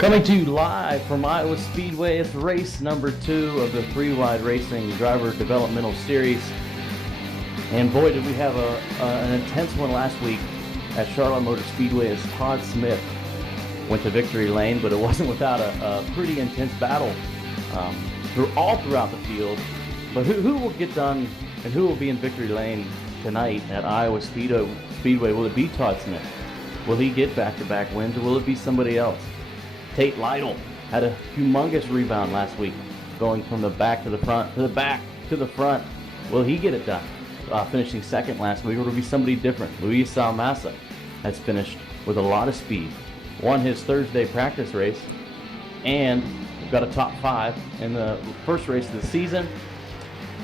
Coming to you live from Iowa Speedway, it's race number 2 of the Three-Wide Racing Driver Developmental Series. And boy, did we have an intense one last week at Charlotte Motor Speedway as Todd Smith went to victory lane, but it wasn't without a pretty intense battle throughout the field. But who will get done and who will be in victory lane tonight at Iowa Speedway? Will it be Todd Smith? Will he get back-to-back wins, or will it be somebody else? Tate Lytle had a humongous rebound last week, going from the back to the front, to the back to the front. Will he get it done? Finishing second last week, or will it be somebody different? Luis Salmasa has finished with a lot of speed, won his Thursday practice race, and got a top 5 in the first race of the season.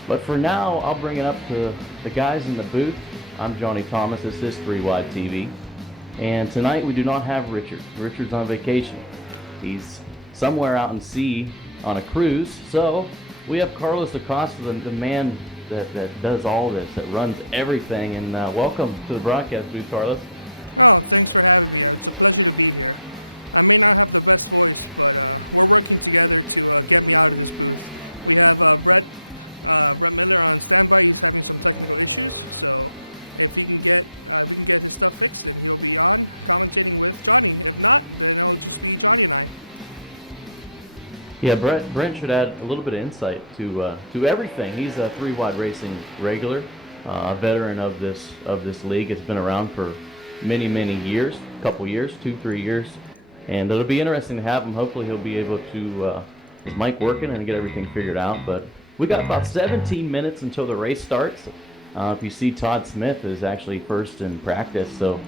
But for now, I'll bring it up to the guys in the booth. I'm Johnny Thomas. This is Three-Wide TV. And tonight we do not have Richard. Richard's on vacation. He's somewhere out in sea on a cruise. So we have Carlos Acosta, the man that does all this, that runs everything. And welcome to the broadcast booth, Carlos. Oh, thanks for having me. It's a pleasure to be here. I may not have the best voice, but we're working together to get me out of this booth. We have Brett Miller on standby. He's having some technical issues, so if we can get his stuff fixed, then he'll be on commentating with Johnny. If not, then it'll just be Johnny and I. Yeah, Brent should add a little bit of insight to everything. He's a Three-Wide Racing regular, a veteran of this league. It's been around for many years, a couple years, 2-3 years, and it'll be interesting to have him. Hopefully, he'll be able to his mic working and get everything figured out. But we got about 17 minutes until the race starts. If you see, Todd Smith is actually first in practice, so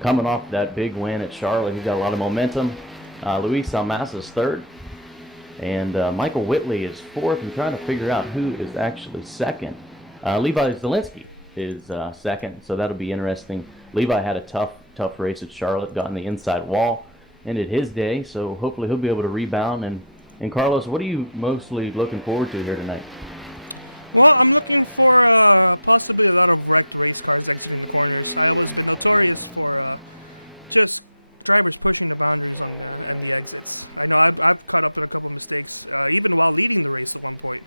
coming off that big win at Charlotte, he's got a lot of momentum. Luis Salmasa is third, and Michael Whitley is fourth, and trying to figure out who is actually second. Levi Zielinski is second, so that'll be interesting. Levi had a tough race at Charlotte, got on the inside wall, ended his day, so hopefully he'll be able to rebound. And Carlos, what are you mostly looking forward to here tonight? Well, I'm looking for possibly a lot of wrecked race cars exiting the corners. Iowa's been notorious for just drivers pushing the boundaries on the exits. I know I've caught up in a couple of mistakes, even while leading the race at one point.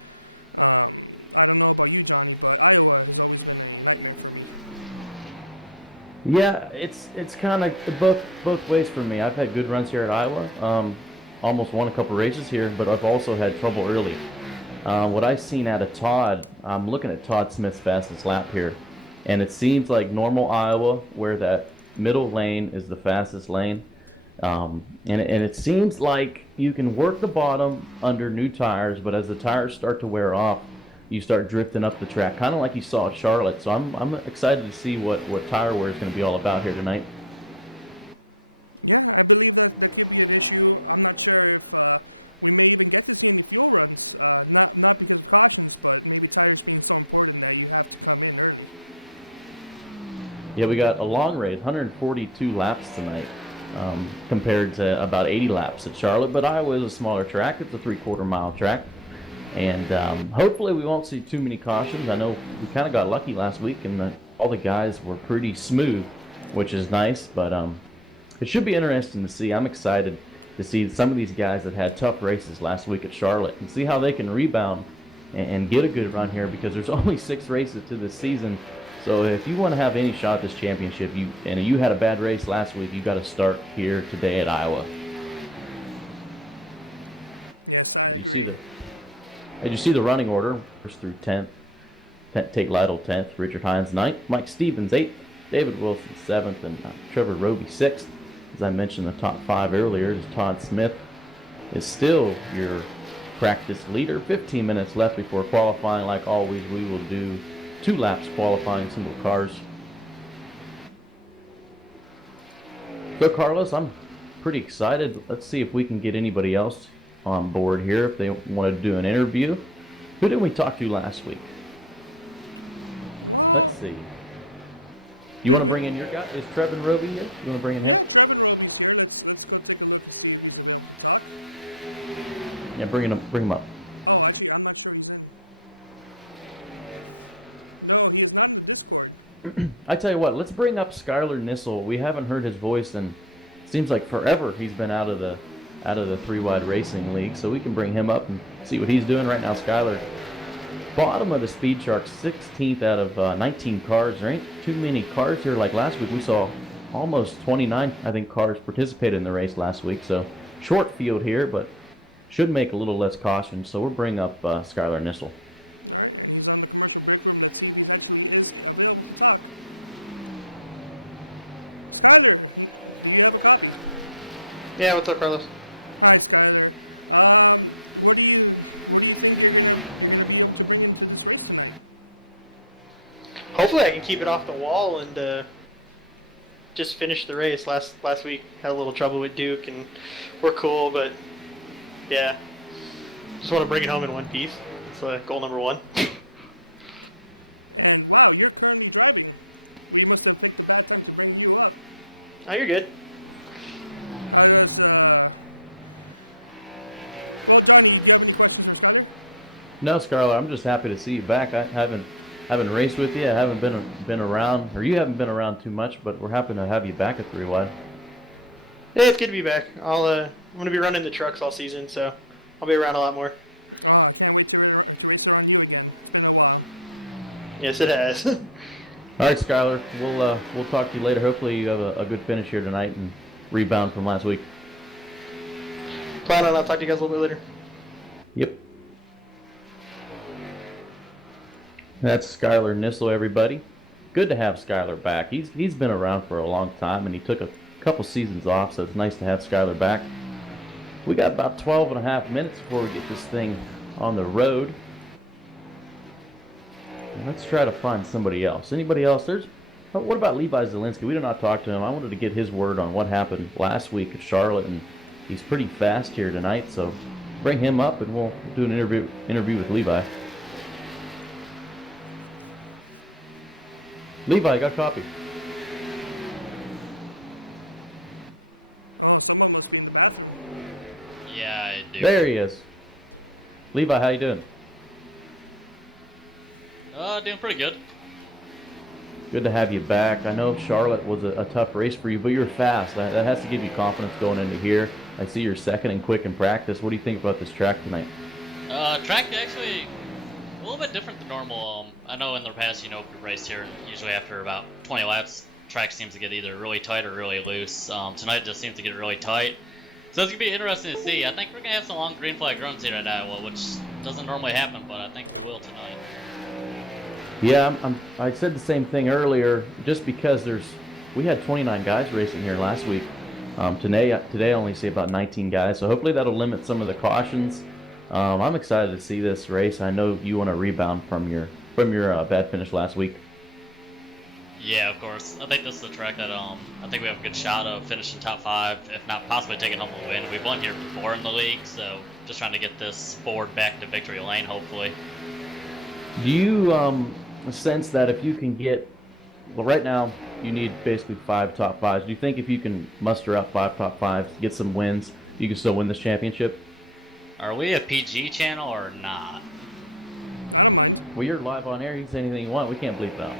I don't know about you, Johnny, but Iowa has always been a nightmare for me. Yeah, it's kind of both ways for me. I've had good runs here at Iowa. Almost won a couple races here, but I've also had trouble early. What I've seen out of Todd, I'm looking at Todd Smith's fastest lap here, and it seems like normal Iowa, where that middle lane is the fastest lane, and it seems like you can work the bottom under new tires, but as the tires start to wear off, you start drifting up the track, kind of like you saw at Charlotte. So I'm excited to see what tire wear is going to be all about here tonight. Yeah, I believe that could be an issue. I'm not sure if we may even get to see any fuel runs, not because of cautions, but maybe tires being so important that you have to come in early. Yeah, we got a long race, 142 laps tonight, compared to about 80 laps at Charlotte. But Iowa is a smaller track. It's a 3/4 mile track. And hopefully we won't see too many cautions. I know we kind of got lucky last week, and all the guys were pretty smooth, which is nice. But it should be interesting to see. I'm excited to see some of these guys that had tough races last week at Charlotte and see how they can rebound and get a good run here, because there's only 6 races to this season. So if you want to have any shot at this championship, you had a bad race last week, you got to start here today at Iowa. Yes, I agree. Did you see the running order? First through 10th. Tate Lytle 10th, Richard Hines 9th, Mike Stevens 8th, David Wilson 7th, and Trevor Roby 6th. As I mentioned, the top 5 earlier, Todd Smith is still your practice leader. 15 minutes left before qualifying. Like always, we will do 2 laps qualifying single cars. So Carlos, I'm pretty excited. Let's see if we can get anybody else on board here if they want to do an interview. Who did we talk to last week? Well, let's see. You want to bring in your guy? Is Trevin Roby here? You want to bring in him? Yeah, Trevin Roby's here. Let's go take a look and see if he's available to talk. Yeah, bring him up. Oh, actually, I'm not sure he's in. No, he is not in the Discord. I tell you what, let's bring up Skylar Nissel. We haven't heard his voice, and it seems like forever he's been out of the out of the Three Wide Racing League, so we can bring him up and see what he's doing right now. Skyler, bottom of the speed chart, 16th out of 19 cars. There ain't too many cars here. Like last week, we saw almost 29, I think, cars participated in the race last week. So short field here, but should make a little less caution. So we'll bring up Skyler Nissel. All right, and he's on the commercial break room. Let's see if he's actually is available to talk. Skyler, do you have a copy? Yeah, what's up, Carlos? Hi, Skyler. What do you think you're gonna be able to bring into this race tonight? Hopefully I can keep it off the wall and just finish the race. Last week had a little trouble with Duke, and we're cool, but yeah, just want to bring it home in one piece. It's goal number 1. And wow, you're currently driving. We must have picked a bad time to bring you up. Oh, you're good. How does Well, Johnny, do you have any questions for Skyler? No, Skyler, I'm just happy to see you back. I haven't raced with you. I haven't been around, or you haven't been around too much, but we're happy to have you back at Three Wide. Yeah, it's good to be back. I'm gonna be running the trucks all season, so I'll be around a lot more. Oh, I can't wait to race around you again. It's been a while. Yes, it has. All right, Skyler, we'll talk to you later. Hopefully you have a good finish here tonight and rebound from last week. Plan on. I'll talk to you guys a little bit later. Yep. That's Skyler Nissel, everybody. Good to have Skyler back. He's been around for a long time, and he took a couple seasons off, so it's nice to have Skyler back. We got about 12 and a half minutes before we get this thing on the road. Let's try to find somebody else. Anybody else? What about Levi Zielinski? We did not talk to him. I wanted to get his word on what happened last week at Charlotte, and he's pretty fast here tonight, so bring him up and we'll do an interview with Levi. Levi, I got a copy. Oh, someone must be in the bathroom. Yeah, I do. There he is. Levi, how you doing? Doing pretty good. Good to have you back. I know Charlotte was a tough race for you, but you're fast. That has to give you confidence going into here. I see you're second and quick in practice. What do you think about this track tonight? Track actually a little bit different than normal. I know in the past, we raced here, and usually after about 20 laps, track seems to get either really tight or really loose. Tonight it just seems to get really tight. So it's going to be interesting to see. I think we're going to have some long green flag runs here tonight, which doesn't normally happen, but I think we will tonight. Yeah, I said the same thing earlier. Just because we had 29 guys racing here last week. Today I only see about 19 guys, so hopefully that'll limit some of the cautions. I'm excited to see this race. I know you want to rebound from your bad finish last week. Yeah, of course. I think this is a track that I think we have a good shot of finishing top 5, if not possibly taking home a win. We've won here before in the league, so just trying to get this Ford back into victory lane, hopefully. Do you sense that if you can get, well, right now you need basically 5 top 5s. Do you think if you can muster up 5 top 5s, get some wins, you can still win this championship? Are we a PG channel or not? I don't mind. Well, you're live on air. You can say anything you want. We can't bleep it out.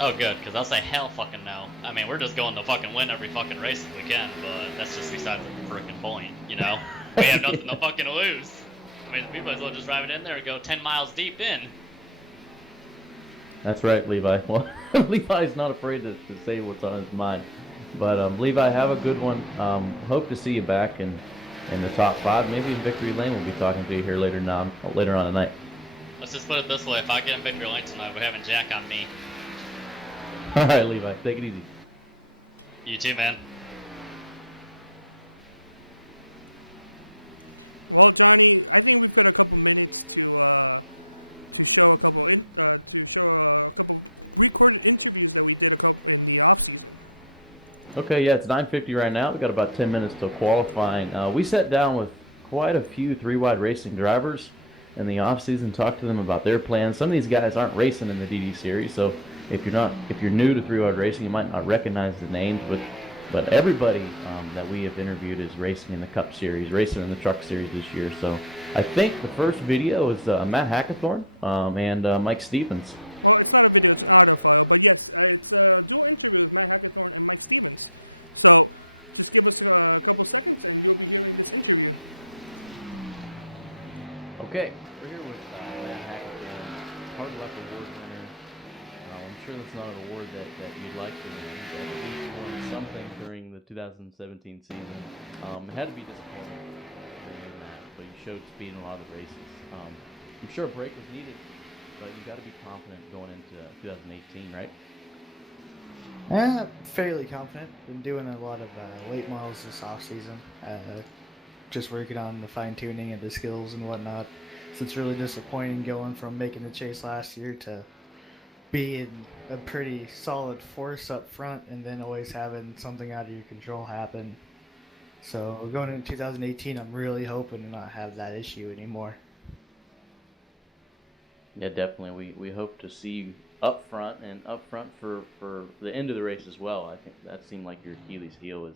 Oh, good, because I'll say hell fucking no. I mean, we're just going to fucking win every fucking race if we can, but that's just besides the freaking point, We have nothing to fucking lose. I mean, we might as well just drive it in there and go 10 miles deep in. That's right, Levi. Well, Levi's not afraid to say what's on his mind. But Levi, have a good one. Hope to see you back in the top 5. Maybe in victory lane. We'll be talking to you here later on tonight. Let's just put it this way: if I get in victory lane tonight, we're having Jack on me. All right, Levi. Take it easy. You too, man. Well, Johnny, I think we've got a couple minutes to show a couple recorded interviews that we did in the off season. Okay, yeah, it's 9:50 right now. We've got about 10 minutes till qualifying. We sat down with quite a few three-wide racing drivers in the off-season, talked to them about their plans. Some of these guys aren't racing in the DD series, so if you're new to three-wide racing, you might not recognize the names, but everybody that we have interviewed is racing in the Cup Series, racing in the Truck Series this year. So I think the first video is Matt Hackathorn and Mike Stevens. Well, it's not a video, it's an audio file, but yes, it's a dual interview with Matt Hackathorn and Mike Stevens. So just give us a couple seconds and you'll be hearing this interview. Okay, we're here with Matt Hackett, Hard Luck Award winner. I'm sure that's not an award that you'd like to win, but at least you won something during the 2017 season. It had to be disappointing for you, Matt, but you showed speed in a lot of the races. I'm sure a break was needed, but you got to be confident going into 2018, right? Fairly confident. Been doing a lot of late models this off season. Just working on the fine tuning and the skills and whatnot. So it's really disappointing going from making the chase last year to being a pretty solid force up front and then always having something out of your control happen. So going into 2018, I'm really hoping to not have that issue anymore. Yeah, definitely. We hope to see you up front and up front for the end of the race as well. I think that seemed like your Achilles heel is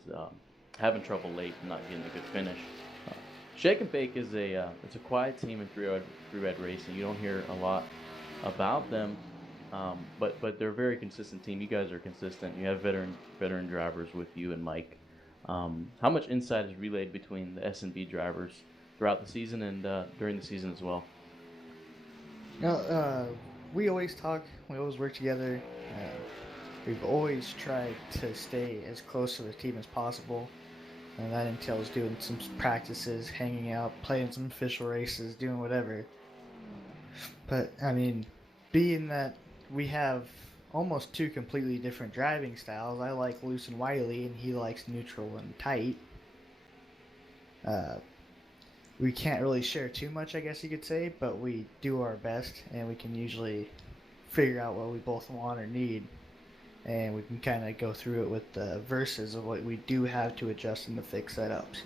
having trouble late and not getting a good finish. Shake and Bake is it's a quiet team in three-wide racing. You don't hear a lot about them, but they're a very consistent team. You guys are consistent. You have veteran drivers with you and Mike. How much insight is relayed between the S&B drivers throughout the season and during the season as well? We always talk. We always work together. We've always tried to stay as close to the team as possible. And that entails doing some practices, hanging out, playing some official races, doing whatever. But, I mean, being that we have almost two completely different driving styles, I like loose and wily, and he likes neutral and tight. We can't really share too much, I guess you could say, but we do our best, and we can usually figure out what we both want or need. And we can kind of go through it with the verses of what we do have to adjust in the fixed setups.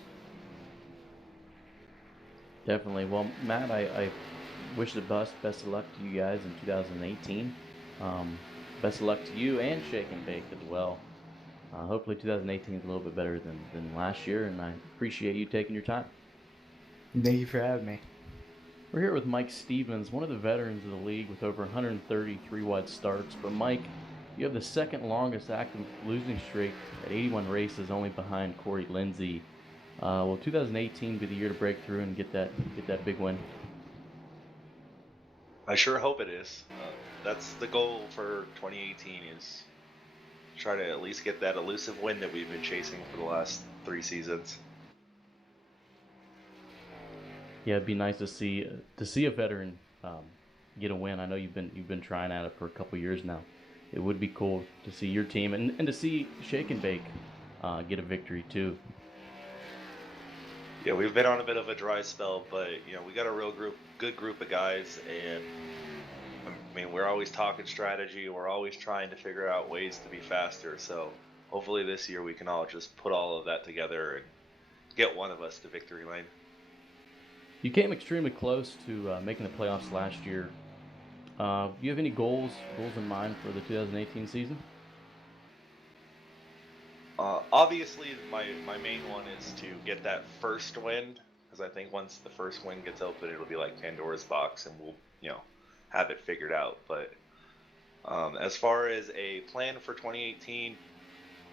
Definitely. Well, Matt, I wish the best of luck to you guys in 2018. Best of luck to you and Shake and Bake as well. Hopefully 2018 is a little bit better than last year, and I appreciate you taking your time. Thank you for having me. We're here with Mike Stevens, one of the veterans of the league with over 130 three-wide starts. But Mike, you have the second longest active losing streak at 81 races, only behind Corey Lindsay. Will 2018 be the year to break through and get that big win? I sure hope it is. That's the goal for 2018, is try to at least get that elusive win that we've been chasing for the last 3 seasons. Yeah, it'd be nice to see a veteran get a win. I know you've been trying at it for a couple years now. It would be cool to see your team and to see Shake and Bake get a victory too. Yeah, we've been on a bit of a dry spell, but we got a real good group of guys, and I mean we're always talking strategy. We're always trying to figure out ways to be faster. So hopefully this year we can all just put all of that together and get one of us to victory lane. You came extremely close to making the playoffs last year. Do you have any goals in mind for the 2018 season? Obviously, my main one is to get that first win, because I think once the first win gets open, it'll be like Pandora's box, and we'll have it figured out. But as far as a plan for 2018,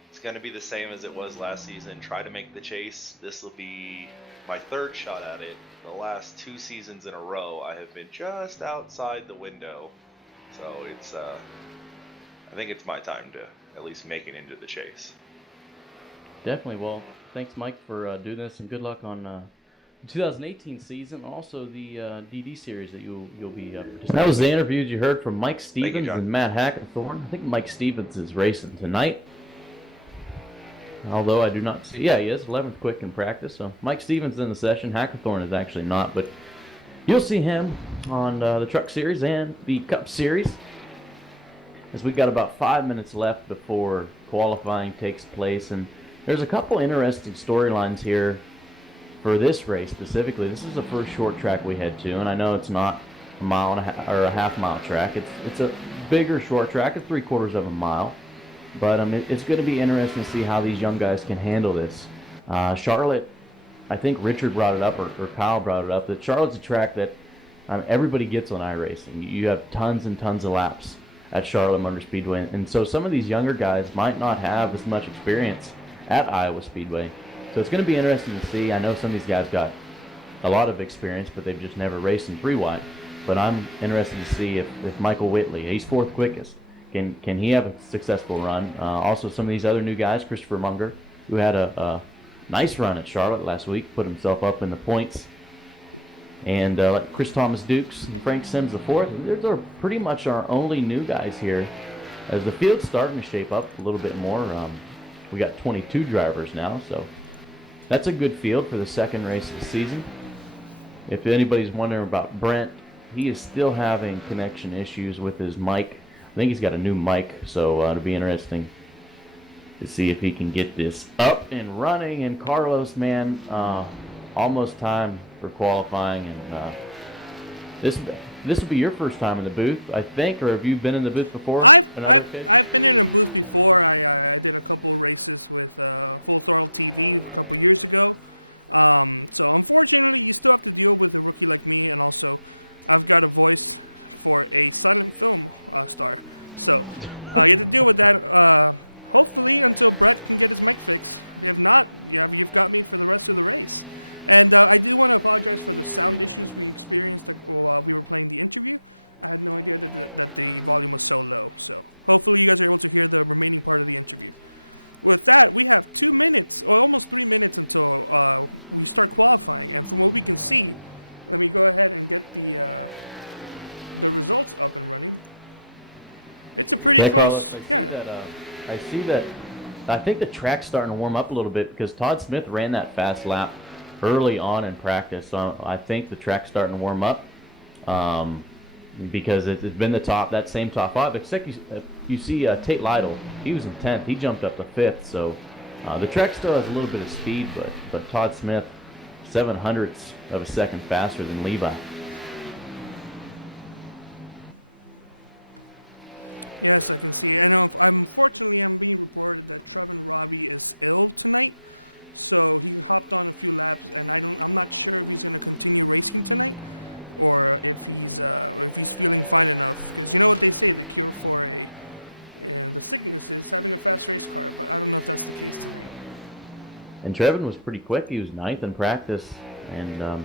it's going to be the same as it was last season. Try to make the chase. This will be my 3rd shot at it. The last 2 seasons in a row, I have been just outside the window. So it's, I think it's my time to at least make it into the chase. Definitely. Well, thanks, Mike, for doing this, and good luck on the 2018 season, and also the DD series that you'll be participating. That was the interviews you heard from Mike Stevens and Matt Hackathorn. I think Mike Stevens is racing tonight. Although I do not see, yeah, he is 11th quick in practice. So Mike Stevens in the session. Hackathorn is actually not, but you'll see him on the Truck Series and the Cup Series, as we've got about 5 minutes left before qualifying takes place. And there's a couple interesting storylines here for this race specifically. This is the first short track we head to, and I know it's not a mile and a half or a half-mile track. It's a bigger short track, at 3/4 of a mile. But it's going to be interesting to see how these young guys can handle this. Charlotte, I think Richard brought it up, or Kyle brought it up, that Charlotte's a track that everybody gets on iRacing. You have tons and tons of laps at Charlotte Motor Speedway. And so some of these younger guys might not have as much experience at Iowa Speedway. So it's going to be interesting to see. I know some of these guys got a lot of experience, but they've just never raced in 3-wide. But I'm interested to see if Michael Whitley, he's 4th quickest, can he have a successful run? Also, some of these other new guys, Christopher Munger, who had a nice run at Charlotte last week, put himself up in the points. And Chris Thomas Dukes and Frank Sims the 4th, those are pretty much our only new guys here. As the field's starting to shape up a little bit more, we got 22 drivers now, so that's a good field for the second race of the season. If anybody's wondering about Brent, he is still having connection issues with his mic. I think he's got a new mic, so it'll be interesting to see if he can get this up and running. And Carlos, man, almost time for qualifying, and this will be your first time in the booth, I think, or have you been in the booth before? I've been in a booth before. I did a couple races with Full Throttle TV a couple years ago. So unfortunately, you still have to deal with a rookie like me, and also I've got a voice for a silent film star. So you have to deal with that. Hopefully, until Brett can get his mic fixed. If not, you've got me for the rest of the race. And I do want to apologize for the sound issues we experienced while we were playing the interview. I had no idea that the volume was so low. So hopefully you guys are able to hear the remaining part of the interview. With that, we have 2 minutes, or almost 3 minutes until we start qualifying. And from what we can see, let me go ahead and get the results up and running. It's a pretty close. Carlos, I see that. I think the track's starting to warm up a little bit because Todd Smith ran that fast lap early on in practice. So I think the track's starting to warm up because it's been that same top 5. Except you see Tate Lytle, he was in 10th. He jumped up to 5th. So the track still has a little bit of speed, but Todd Smith, 0.07 of a second faster than Levi. Yes, I can see. And unfortunately, I'm being reported that Trevin Robbie is ill tonight, so he hopped on a few laps, and I'm not sure if he's going to continue racing tonight, or if he's feeling fine enough. Because you know what they say, the cure for the sickness is having a fast race car, but I don't know if that's the case tonight. And Trevin was pretty quick. He was 9th in practice, and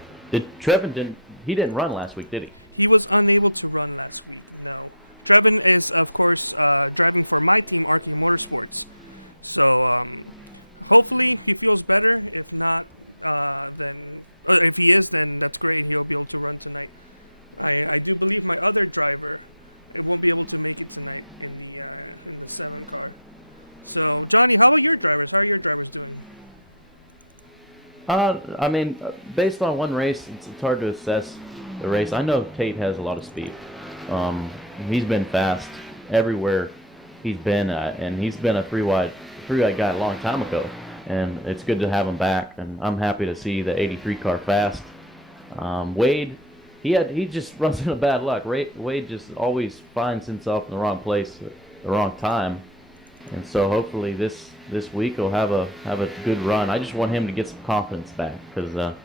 Trevin didn't run last week, did he? He was unable to run last week. No. Trevin is, of course, driving for my team, RK Motorsports. So, hopefully he feels better. If not, then if he is, then that's great. He'll be able to run tonight. I do believe my other driver won't be able to make it tonight in the 7 car. So, Johnny, how about your drivers? How are your drivers doing? I mean, based on one race, it's hard to assess the race. I know Tate has a lot of speed. He's been fast everywhere he's been at, and he's been a three-wide guy a long time ago, and it's good to have him back, and I'm happy to see the 83 car fast. Wade, he just runs into bad luck. Wade just always finds himself in the wrong place at the wrong time, and so hopefully this week he'll have a good run. I just want him to get some confidence back, because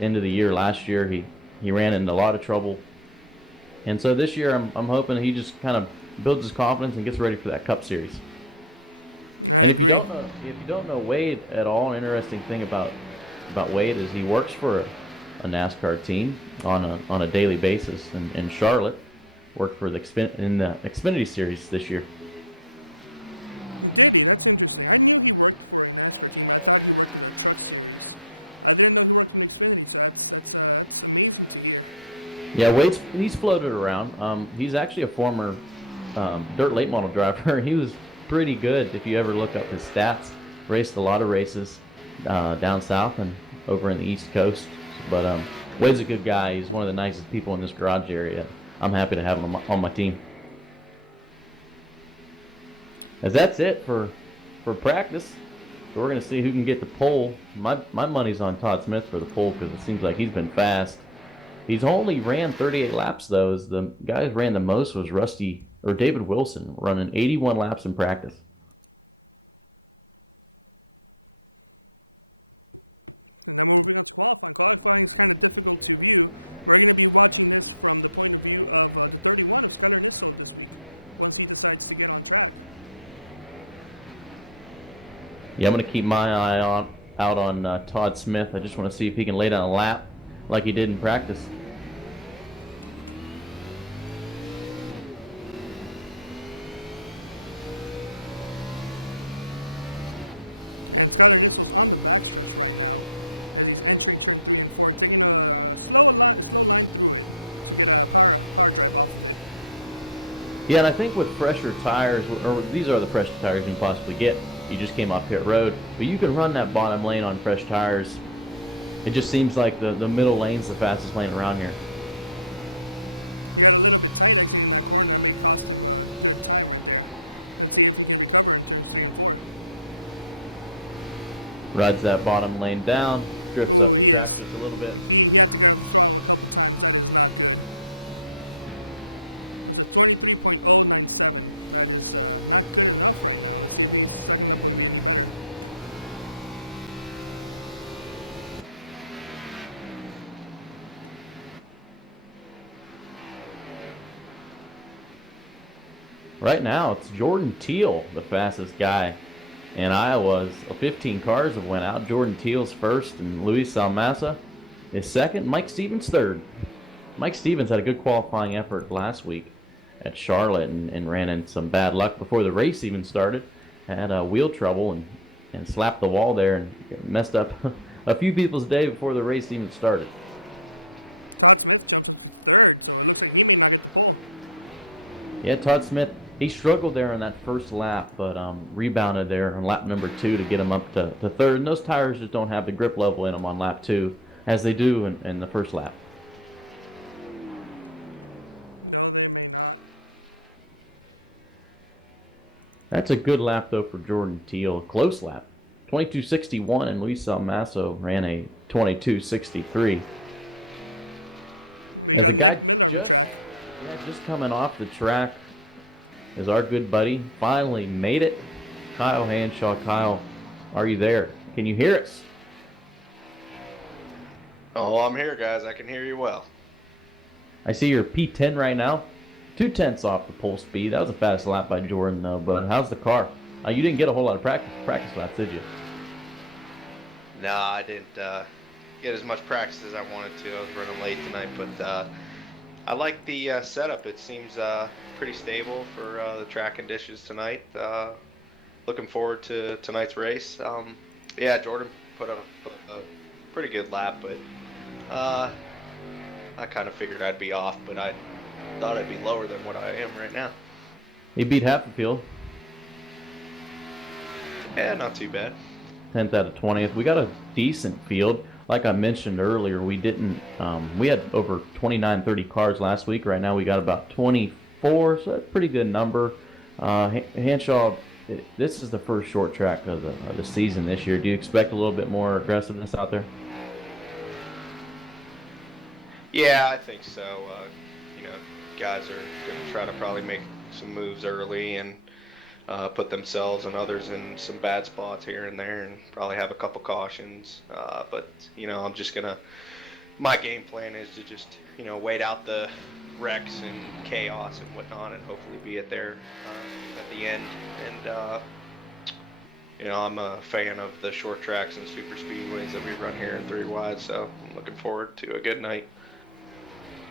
end of the year last year he ran into a lot of trouble. And so this year, I'm hoping he just kind of builds his confidence and gets ready for that Cup Series. I agree. If you don't know Wade at all, an interesting thing about Wade is he works for a NASCAR team on a daily basis. In Charlotte, worked for the Xfinity Series this year. Did he? That's interesting. I knew he worked for a NASCAR team, but I thought he worked in the Truck Series. I didn't know he worked in Xfinity, so that's amazing to hear. Yeah, he's floated around. He's actually a former dirt late model driver. He was pretty good if you ever look up his stats. Raced a lot of races down south and over in the East Coast. But Wade's a good guy. He's one of the nicest people in this garage area. I'm happy to have him on my team. As that's it for practice. So we're going to see who can get the pole. My money's on Todd Smith for the pole because it seems like he's been fast. He's only ran 38 laps, though. The guy who ran the most was David Wilson, running 81 laps in practice. And then we're moving on to qualifying. Qualifying is kind of difficult to view. We're going to be watching this from the point of view of the 31 of Skylar Nissel this week, once he decides to get on track. Yeah, I'm going to keep my eye out on Todd Smith. I just want to see if he can lay down a lap like he did in practice. And Skylar Nissel's on the backstretch right now as he's entering turn 3 and 4, taking a slow line through it to get a power drive off of it. Yeah, and I think with fresher tires, or these are the freshest tires you can possibly get. You just came off pit road, but you can run that bottom lane on fresh tires. It just seems like the middle lane's the fastest lane around here. He got a little bit tight exiting that corner. That may cost him a good time right there. Let's see if he can recover in turns 3 and 4. Rides that bottom lane down. Oh, he is. A little bit. He had to get on the throttle a couple times. That is not good. That's a 23.097. That is not good enough right now. Let's see if his second lap will be any better. Right now, it's Jordan Teal, the fastest guy in Iowa. 15 cars have went out. Jordan Teal's first, and Luis Almasa is second. Mike Stevens third. Mike Stevens had a good qualifying effort last week at Charlotte and ran into some bad luck before the race even started. Had wheel trouble and slapped the wall there and messed up a few people's day before the race even started. Todd Smith jumps up to third, so it looks like he may not get the pole. Yeah, Todd Smith, he struggled there on that first lap, but rebounded there on lap number 2 to get him up to third. And those tires just don't have the grip level in them on lap 2 as they do in the first lap. No, they may not. That's a good lap, though, for Jordan Teal. Close lap. 22.61, and Luis Almaso ran a 22.63. We got Nick Miller on the track. Yeah, just coming off the track is our good buddy. Finally made it. Kyle Hanshaw. Kyle, are you there? Can you hear us? Oh, I'm here, guys. I can hear you well. I see you're P10 right now. 2/10 off the pole speed. That was a fast lap by Jordan, though. But how's the car? You didn't get a whole lot of practice laps, did you? No, I didn't get as much practice as I wanted to. I was running late tonight, but I like the setup. It seems pretty stable for the track conditions tonight. Looking forward to tonight's race. Yeah, Jordan put up a pretty good lap, but I kind of figured I'd be off, but I thought I'd be lower than what I am right now. He beat half the field. Yeah, not too bad. 10th out of 20th. We got a decent field. Like I mentioned earlier, we had over 29, 30 cars last week. Right now we got about 24, so that's a pretty good number. Hanshaw, this is the first short track of the season this year. Do you expect a little bit more aggressiveness out there? Yeah, I think so. Guys are going to try to probably make some moves early and put themselves and others in some bad spots here and there and probably have a couple cautions. But I'm just going to, my game plan is to just, wait out the wrecks and chaos and whatnot and hopefully be at the end. And, I'm a fan of the short tracks and super speedways that we run here in 3 wide, so I'm looking forward to a good night.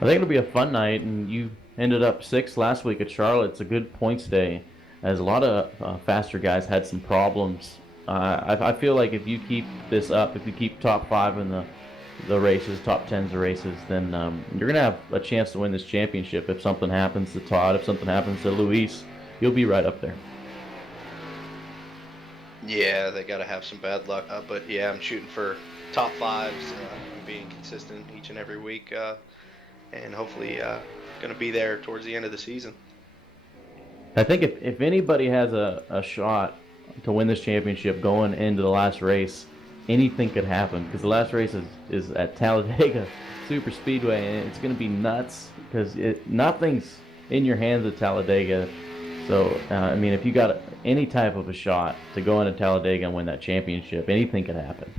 I think it'll be a fun night, and you ended up 6th last week at Charlotte. It's a good points day, as a lot of faster guys had some problems. I feel like if you keep this up, if you keep top 5 in the races, top 10s of races, then you're going to have a chance to win this championship. If something happens to Todd, if something happens to Luis, you'll be right up there. Yeah, they got to have some bad luck. But yeah, I'm shooting for top 5s, being consistent each and every week. And hopefully going to be there towards the end of the season. I think if anybody has a shot to win this championship going into the last race, anything could happen, because the last race is at Talladega Super Speedway, and it's going to be nuts because nothing's in your hands at Talladega. So, if you got any type of a shot to go into Talladega and win that championship, anything could happen.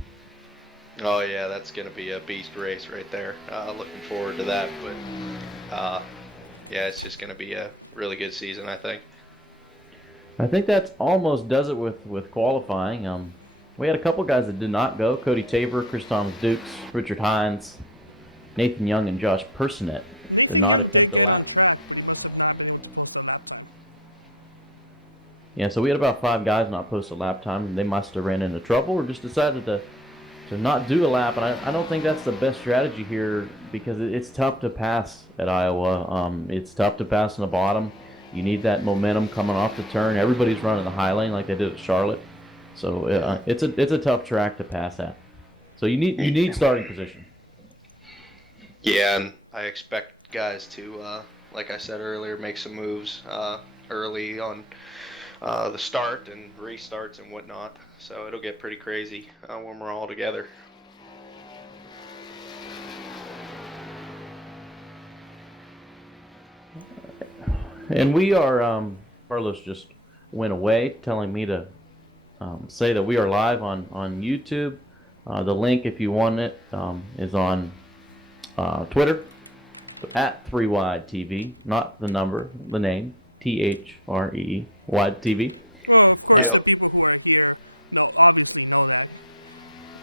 Oh yeah, that's going to be a beast race right there. Looking forward to that. But yeah, it's just going to be a really good season, I think. I think that almost does it with qualifying. We had a couple guys that did not go. Cody Tabor, Chris Thomas Dukes, Richard Hines, Nathan Young, and Josh Personet. Nathan Young did get on track, but he must have not been able to post a lap time. Yeah, so we had about 5 guys not post a lap time, and they must have ran into trouble or just decided to not do a lap. And I don't think that's the best strategy here because it's tough to pass at Iowa. It's tough to pass in the bottom. You need that momentum coming off the turn. Everybody's running the high lane like they did at Charlotte. So it's a tough track to pass at. So you need starting position. Yeah, and I expect guys to, like I said earlier, make some moves early on the start and restarts and whatnot. So it'll get pretty crazy when we're all together. And we are, Carlos just went away telling me to say that we are live on YouTube. The link, if you want it, is on Twitter, so at 3Wide TV, not the number, the name, THRE, Wide TV. Well, of course, the people who are here obviously know that.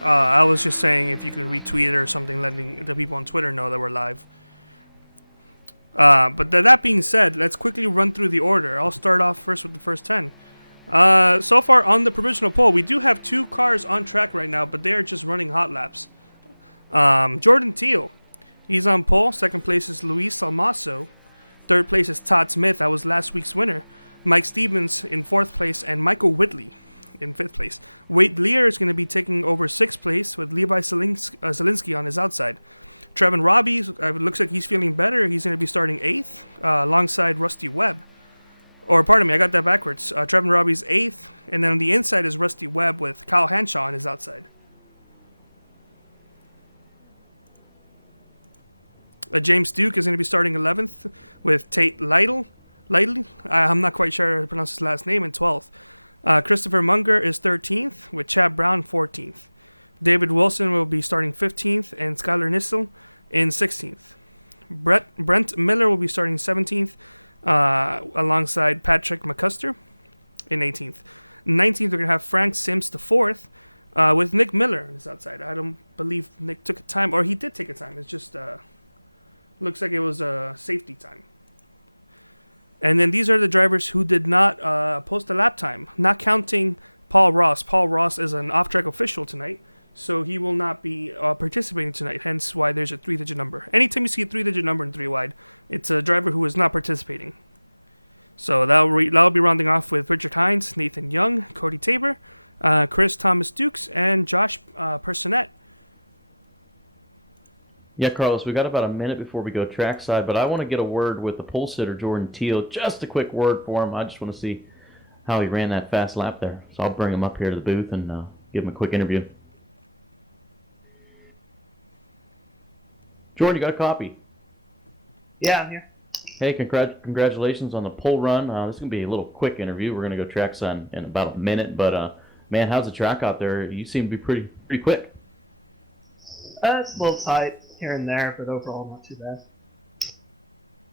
I was just saying if you could retweet it or something, letting the people on Twitter know that we're live. But that being said, let's quickly run through the order. I'll start off first with the first 10. So far on the provisional poll, we do have 2 cars on track right now, but they are just running hot laps. Jordan Teal, he's on pole. Second place is Luis Almaso. Third place is Todd Smith. That was last week's winner. Mike Stevens in 4th place, and Michael Whitley in 5th place. Wade Lear is going to be taking over 6th place with Levi Zielinski on his outside. Trevin Robbie, it looks like he's feeling better. He's going to be starting 8th alongside Rusty Webb. Or, pardon me, I got that backwards. Trevin Robbie's 8th, and then on the inside is Rusty Webb with Kyle Hanshaw on his outside. James Duke is going to be starting 11th with Tate Lytle. I'm not quite sure how to pronounce his last name, in 12th. Christopher Munger is 13th with Chad Brown 14th. David Wilson will be starting 15th and Skylar Nissel in 16th. Brent Miller will be starting 17th alongside Patrick McCusker in 18th. 19th, we're going to have Frank Sims the 4th with Nick Miller on his outside. I don't believe Nick took a time, or he did take a time. It's just looks like it was a safety time. And then these are the drivers who did not post a lap time, not counting Paul Ross. Paul Ross is an off-track official tonight, so he will not be participating tonight, hence why there's a 3-digit number. Anytime you see a 3-digit number in 3-wide, it's a driver who is not participating. So that'll be rounding off with Richard Hines, Nathan Young, Cody Tabor, Chris Thomas Dukes, and Josh Personet. Yeah, Carlos, we got about a minute before we go trackside, but I want to get a word with the pole sitter, Jordan Teal. Just a quick word for him. I just want to see how he ran that fast lap there. So I'll bring him up here to the booth and give him a quick interview. Jordan, you got a copy? Yeah, I'm here. Hey, congratulations on the pole run. This is going to be a little quick interview. We're going to go trackside in about a minute, but man, how's the track out there? You seem to be pretty quick. It's a little tight here and there, but overall not too bad.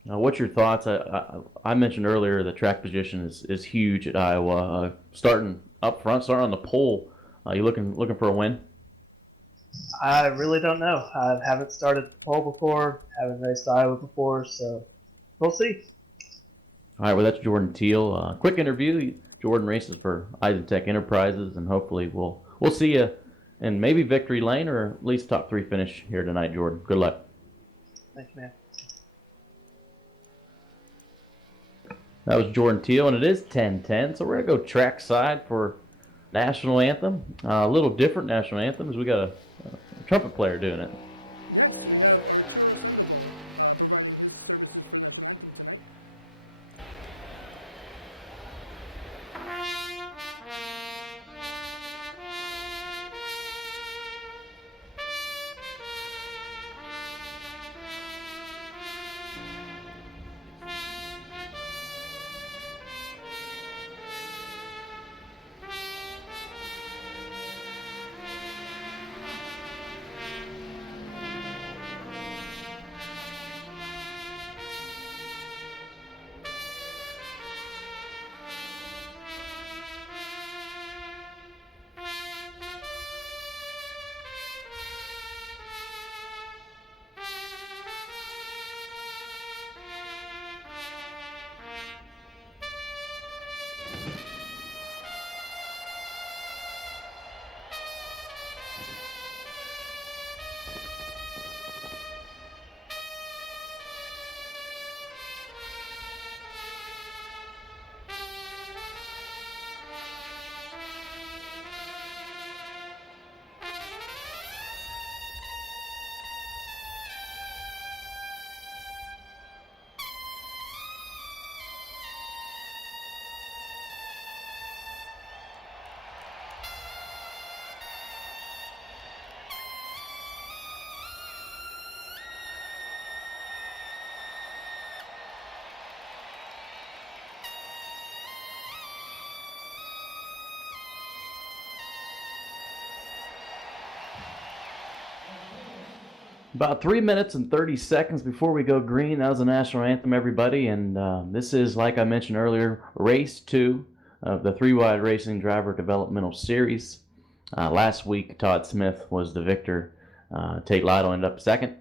Now, what's your thoughts? I mentioned earlier the track position is huge at Iowa. Starting up front, starting on the pole, you looking for a win? I really don't know. I haven't started the pole before, haven't raced Iowa before, so we'll see. All right, well, that's Jordan Teal. Quick interview. Jordan races for Eisentech Enterprises, and hopefully we'll see you in maybe victory lane or at least top 3 finish here tonight, Jordan. Good luck. Thank you, man. That was Jordan Teal, and it is 10:10, so we're going to go trackside for national anthem. A little different national anthem, as we got a trumpet player doing it. Yes, we have Arturo Sandoval providing his services for the national anthem tonight. About 3 minutes and 30 seconds before we go green. That was the national anthem, everybody. And this is, like I mentioned earlier, race 2 of the 3-Wide Racing Driver Developmental Series. Last week, Todd Smith was the victor. Tate Lytle ended up second.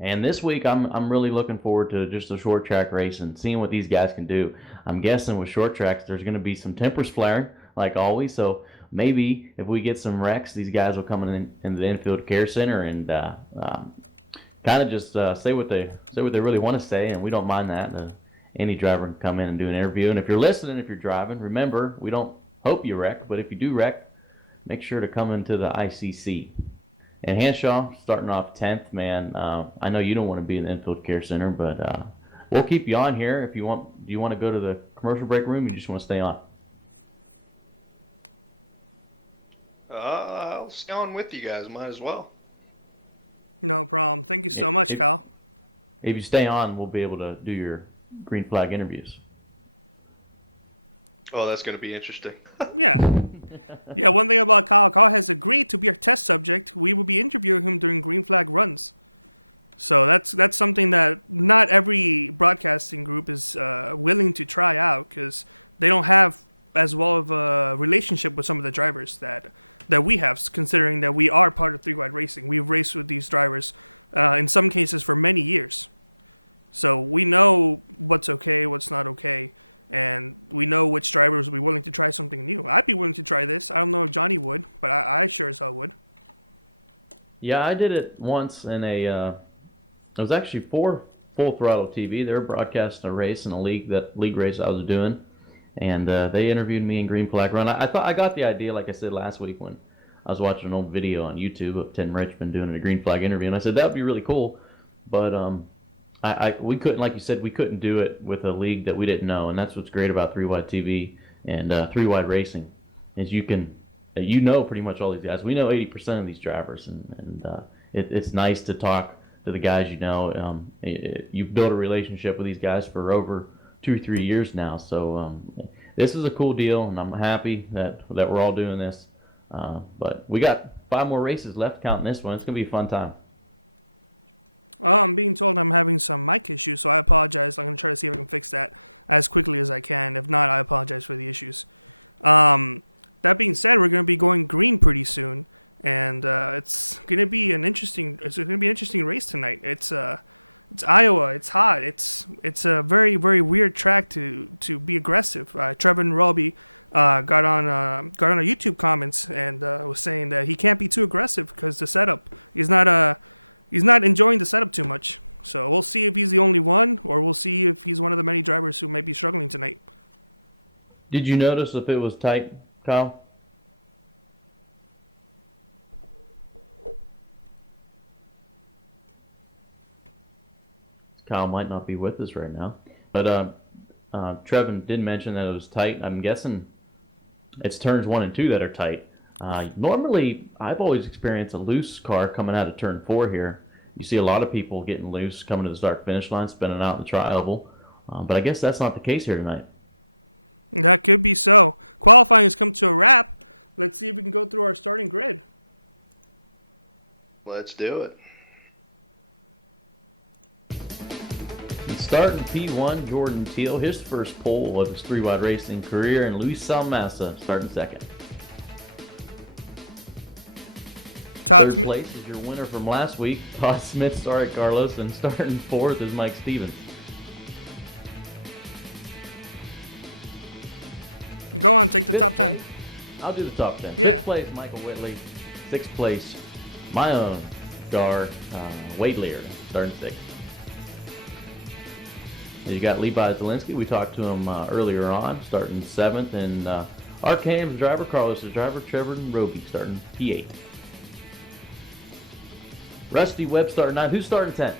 And this week, I'm really looking forward to just a short track race and seeing what these guys can do. I'm guessing with short tracks, there's going to be some tempers flaring, like always. So maybe if we get some wrecks, these guys will come in the infield care center and kind of just say what they really want to say, and we don't mind that. Any driver can come in and do an interview. And if you're listening, if you're driving, remember, we don't hope you wreck, but if you do wreck, make sure to come into the ICC. And Hanshaw, starting off 10th, man. I know you don't want to be in the infield care center, but we'll keep you on here if you want. Do you want to go to the commercial break room? You just want to stay on? I'll stay on with you guys. Might as well. No problem. Thank you so much, Kyle. If you stay on, we'll be able to do your green flag interviews. Oh, that's going to be interesting. Yeah. Yeah, one thing about Kyle has agreed to be our test subject. We will be interviewing him during green flag runs. So that's something that not every broadcasting group is willing to try out because they don't have as well of a relationship with some of the drivers that we have, considering that we are part of 3-Wide Racing. We've raced with these drivers in some cases for many years. So we know what's okay, what's not okay. And we know which drivers will be willing to try something new. I'd be willing to try this. I don't know if Johnny would, but I sure as hell would. Yeah, I did it once in it was actually for Full Throttle TV. They were broadcasting a race in a league race I was doing. And they interviewed me in Green Flag Run. I thought I got the idea, like I said last week when I was watching an old video on YouTube of Tim Richmond doing a Green Flag interview. And I said, that would be really cool. But we couldn't, like you said, we couldn't do it with a league that we didn't know, and that's what's great about 3-Wide TV and 3-Wide Racing, is you can, pretty much all these guys. We know 80% of these drivers, and it's nice to talk to the guys you know. You've built a relationship with these guys for over 2 or 3 years now, so this is a cool deal, and I'm happy that we're all doing this. But we got 5 more races left, counting this one. It's gonna be a fun time. I'm being told I'm having some mic issues, so I apologize. I'm going to try to see if I can fix that as quickly as I can. If not, I apologize for the issues. That being said, we're going to be going green pretty soon, and it's going to be an interesting race tonight. It's Iowa. It's hot. It's a very, very weird track to be aggressive. Trevin Roby got on a YouTube comments and was saying that he can't be too aggressive because the setup he's not enjoying the setup too much. So we'll see if he's the only one, or we'll see if he's one of the many drivers who may be struggling tonight. Did you notice if it was tight, Kyle? Kyle might not be with us right now. But Trevin did mention that it was tight. I'm guessing it's turns 1 and 2 that are tight. Normally, I've always experienced a loose car coming out of turn 4 here. You see a lot of people getting loose coming to the start-finish line, spinning out in the tri-oval. But I guess that's not the case here tonight. That could be so. Qualifying has come to a wrap. Let's see if we can go through our starting grid. Let's do it. Starting P1, Jordan Teal, his first pole of his 3-Wide Racing career, and Luis Salmassa starting second. Third place is your winner from last week, Todd Smith, sorry Carlos, and starting 4th is Mike Stevens. Go on, take the top 10. I'll do the top 10. Yeah. 5th place, Michael Whitley. 6th place, my own star, Wade Lear, starting 6th. You got Levi Zielinski. We talked to him earlier on, starting 7th, and our Cam's driver, Carlos' driver, Trevor Roby, starting P8. Rusty Webb starting 9th. Who's starting 10th?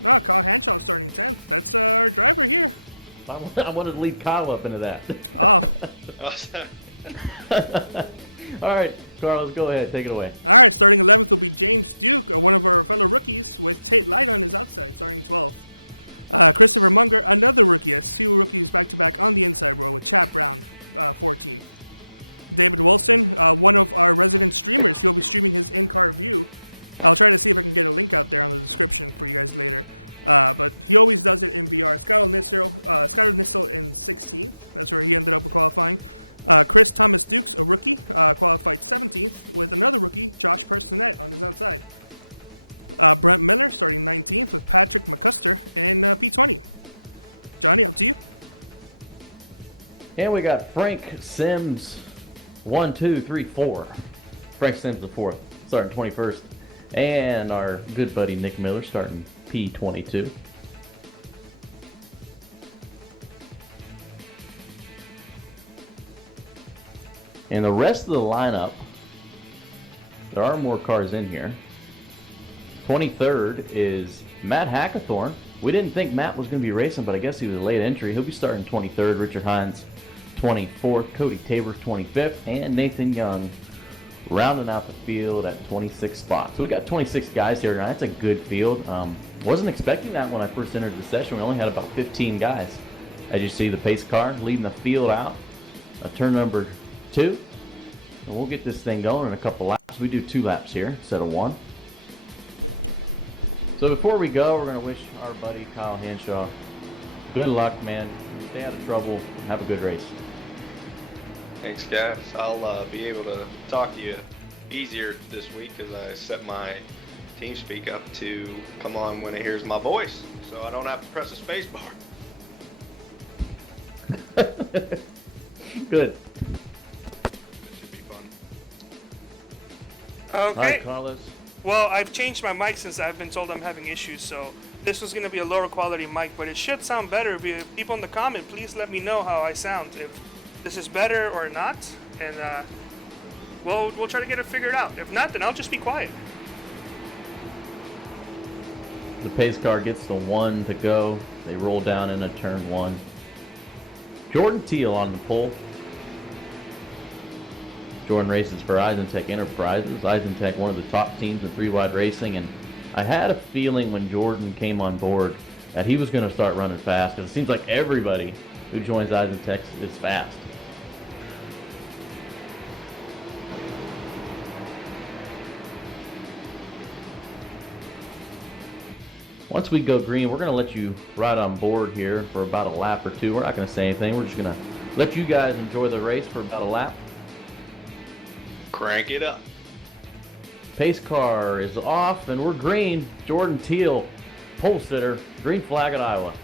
No, Kyle Hanshaw starting 10th. That's our driver here. I wanted to lead Kyle up into that. Oh. All right, Carlos, go ahead. Take it away. All right, starting 11th will be James Duke, one of our fellow rookies, with Tate Light on his outside, starting 12th. Christopher Munger, another rookie, has 2 rookies back-to-back on the inside row with Chad Brown, 14th. David Wilson, one of our resident streamers, he'll be streaming his in-car view I'll try to see if I can get a link out there on the description for you guys later. But he always does it in VR. Skylar Nissel in 16th. That's where he ended up qualifying. Chris Thomas Dukes, a rookie, qualified 17th with another rookie, Josh Personette, on his outside. Brent Miller starting 19th with Patrick McCuster in P20. Johnny, up to you. And we got Frank Sims, 1, 2, 3, 4. Frank Sims the fourth, starting 21st. And our good buddy Nick Miller starting P22. And the rest of the lineup, there are more cars in here. 23rd is Matt Hackathorn. We didn't think Matt was going to be racing, but I guess he was a late entry. He'll be starting 23rd. Richard Hines, 24th. Cody Tabor, 25th. And Nathan Young rounding out the field at 26 spots. So we got 26 guys here, and that's a good field. Wasn't expecting that when I first entered the session. We only had about 15 guys. As you see, the pace car leading the field out. Turn number 2. And we'll get this thing going in a couple laps. We do 2 laps here instead of 1. So before we go, we're going to wish our buddy Kyle Henshaw good luck, man. Stay out of trouble. Have a good race. Thanks, guys. I'll be able to talk to you easier this week as I set my TeamSpeak up to come on when it hears my voice, so I don't have to press a space bar. Good. Should be fun. Okay. All right, Carlos. Well, I've changed my mic since I've been told I'm having issues, so this was going to be a lower quality mic, but it should sound better. If you people in the comment, please let me know how I sound, if this is better or not, and we'll try to get it figured out. If not, then I'll just be quiet. The pace car gets the 1 to go. They roll down into turn 1. Jordan Teal on the pole. Jordan races for Eisentech Enterprises. Eisentech, one of the top teams in 3-wide racing, and I had a feeling when Jordan came on board that he was going to start running fast, because it seems like everybody who joins Eisentech is fast. Once we go green, we're going to let you ride on board here for about a lap or 2. We're not going to say anything. We're just going to let you guys enjoy the race for about a lap. Crank it up. Pace car is off, and we're green. Jordan Teal, pole sitter, green flag at Iowa.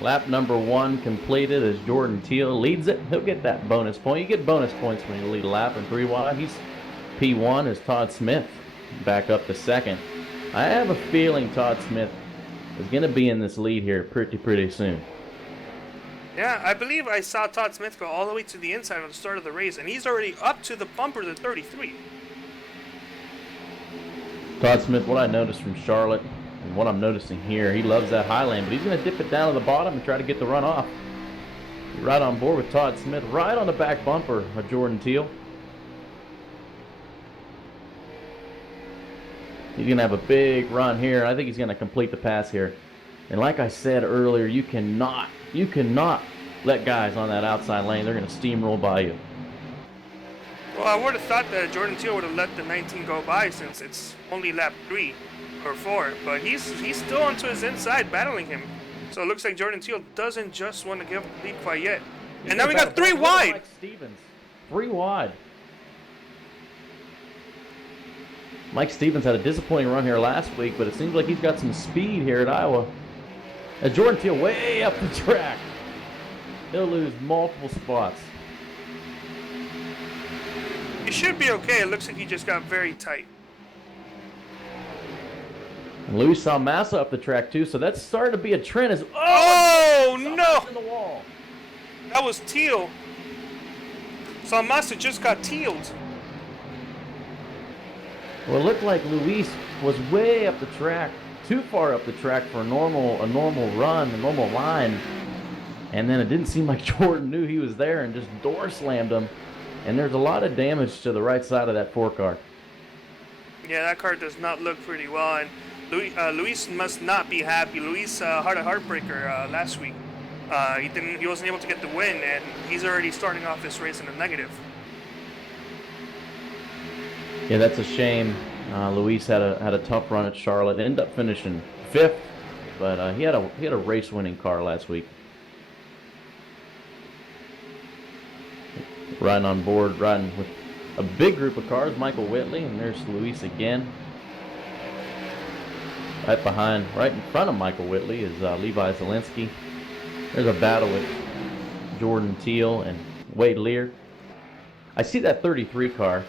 Lap number 1 completed as Jordan Teal leads it. He'll get that bonus point. You get bonus points when you lead a lap in 3-wide. He's P1 as Todd Smith back up to 2nd. I have a feeling Todd Smith is going to be in this lead here pretty soon. Yeah, I believe I saw Todd Smith go all the way to the inside at the start of the race, and he's already up to the bumper to 33. Todd Smith, what I noticed from Charlotte and what I'm noticing here, he loves that Highland, but he's going to dip it down to the bottom and try to get the run off. Right on board with Todd Smith, right on the back bumper of Jordan Teal. He's going to have a big run here. I think he's going to complete the pass here. And like I said earlier, you cannot let guys on that outside lane. They're going to steamroll by you. Well, I would have thought that Jordan Teal would have let the 19 go by since it's only lap 3 or 4, but he's still onto his inside battling him. So it looks like Jordan Teal doesn't just want to give the lead quite yet. And now we got 3 wide. Mike Stevens, 3 wide. Mike Stevens had a disappointing run here last week, but it seems like he's got some speed here at Iowa. As Jordan Teal way up the track. He'll lose multiple spots. He should be okay. It looks like he just got very tight. And Luis Salmassa up the track too, so that's starting to be a trend. Oh no! In the wall. That was Teal. Salmassa just got tealed. Well, it looked like Luis was way up the track, too far up the track for a normal run, a normal line. and then it didn't seem like Jordan knew he was there and just door slammed him. And there's a lot of damage to the right side of that 4 car. Yeah, that car does not look pretty well, and Luis must not be happy. Luis had a heartbreaker last week. He wasn't able to get the win, and he's already starting off this race in a negative. Yeah, that's a shame. Luis had a tough run at Charlotte. Ended up finishing 5th, but he had a race-winning car last week. Riding on board, riding with a big group of cars, Michael Whitley, and there's Luis again. Right in front of Michael Whitley is Levi Zielinski. There's a battle with Jordan Teal and Wade Lear. I see that 33 car,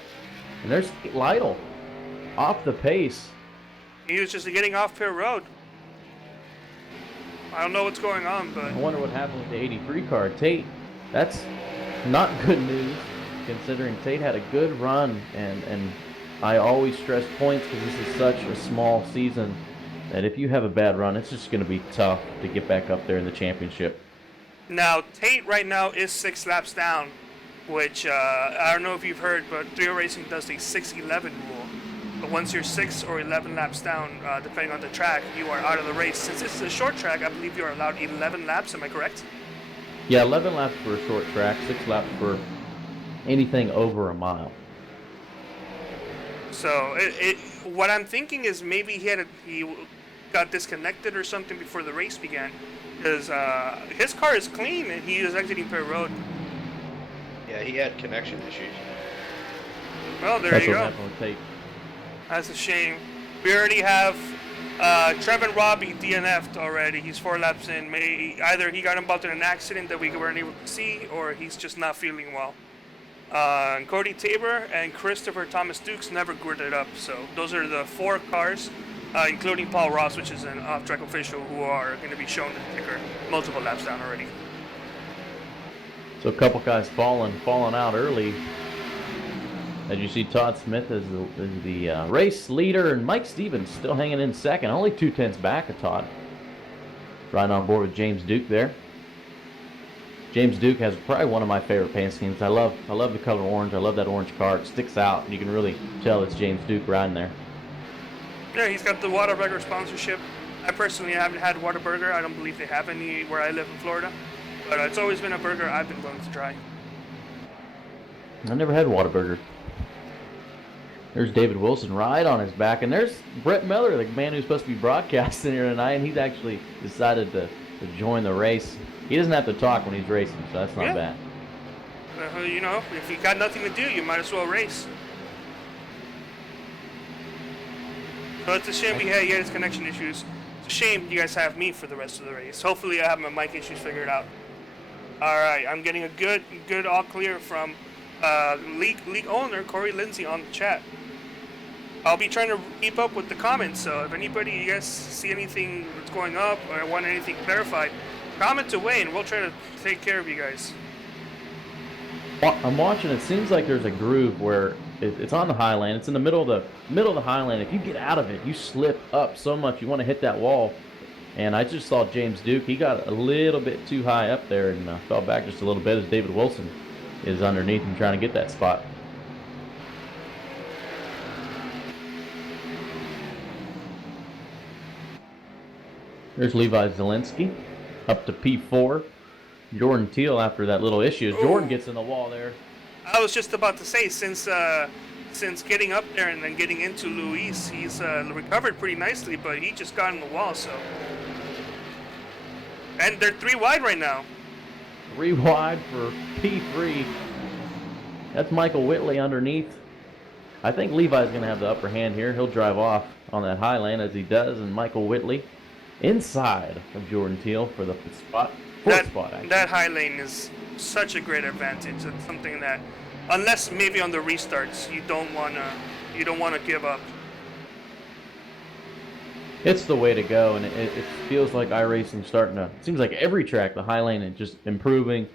and there's Lytle off the pace. He was just getting off pit road. I don't know what's going on, but I wonder what happened with the 83 car. Tate, that's not good news, considering Tate had a good run, and I always stress points because this is such a small season that if you have a bad run, it's just going to be tough to get back up there in the championship. now Tate right now is 6 laps down, which I don't know if you've heard, but 3-0 Racing does the 6-11 rule. But once you're 6 or 11 laps down, depending on the track, you are out of the race. Since this is a short track, I believe you are allowed 11 laps. Am I correct? Yeah, 11 laps for a short track, 6 laps for anything over a mile. So what I'm thinking is maybe he got disconnected or something before the race began, because his car is clean and he is exiting pit road. Yeah, he had connection issues. Well, there That's you what go. happened with Tate. That's a shame. We already have Trevin Robbie DNF'd already. He's 4 laps in. Either he got involved in an accident that we weren't able to see, or he's just not feeling well. Cody Tabor and Christopher Thomas Dukes never gridded up. So those are the 4 cars, including Paul Ross, which is an off-track official, who are going to be shown in the ticker multiple laps down already. So a couple guys falling out early. As you see, Todd Smith is the race leader, and Mike Stevens still hanging in second, only 2/10 back of Todd. Riding on board with James Duke there. James Duke has probably one of my favorite paint schemes. I love the color orange. I love that orange car. It sticks out. You can really tell it's James Duke riding there. Yeah, he's got the Whataburger sponsorship. I personally haven't had Whataburger. I don't believe they have any where I live in Florida. But it's always been a burger I've been willing to try. I never had Whataburger. There's David Wilson right on his back, and there's Brett Miller, the man who's supposed to be broadcasting here tonight, and he's actually decided to join the race. He doesn't have to talk when he's racing, so that's not bad. You know, if you got nothing to do, you might as well race. So it's a shame he had his connection issues. It's a shame you guys have me for the rest of the race. Hopefully I have my mic issues figured out. All right, I'm getting a good all clear from league owner Corey Lindsay on the chat. I'll be trying to keep up with the comments, so if you guys see anything that's going up or want anything clarified, comment away and we'll try to take care of you guys. I'm watching. It seems like there's a groove where it's on the high lane. It's in the middle of the high lane. If you get out of it, you slip up so much. You want to hit that wall. And I just saw James Duke. He got a little bit too high up there and fell back just a little bit as David Wilson is underneath him trying to get that spot. There's Levi Zielinski up to P4. Jordan Teal after that little issue. Jordan gets in the wall there. I was just about to say, since getting up there and then getting into Luis, he's recovered pretty nicely, but he just got in the wall, so. And they're 3 wide right now. 3 wide for P3. That's Michael Whitley underneath. I think Levi's going to have the upper hand here. He'll drive off on that high lane as he does, and Michael Whitley inside of Jordan Teal for the fourth spot. Actually. That high lane is such a great advantage. It's something that, unless maybe on the restarts, you don't wanna give up. It's the way to go, and it feels like iRacing starting to. It seems like every track, the high lane is just improving,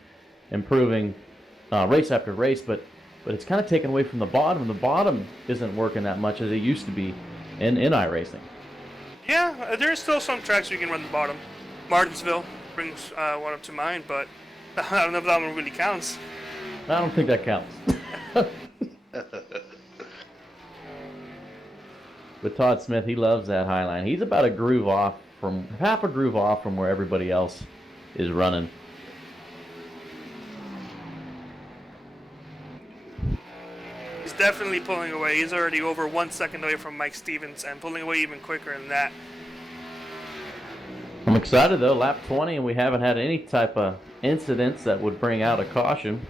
race after race. But it's kind of taken away from the bottom. The bottom isn't working that much as it used to be in iRacing. Yeah, there's still some tracks we can run the bottom. Martinsville, brings one up to mind, but I don't know if that one really counts. I don't think that counts. But Todd Smith, he loves that high line. He's about half a groove off from where everybody else is running. He's definitely pulling away. He's already over 1 second away from Mike Stevens and pulling away even quicker than that. I'm excited though, lap 20, and we haven't had any type of incidents that would bring out a caution.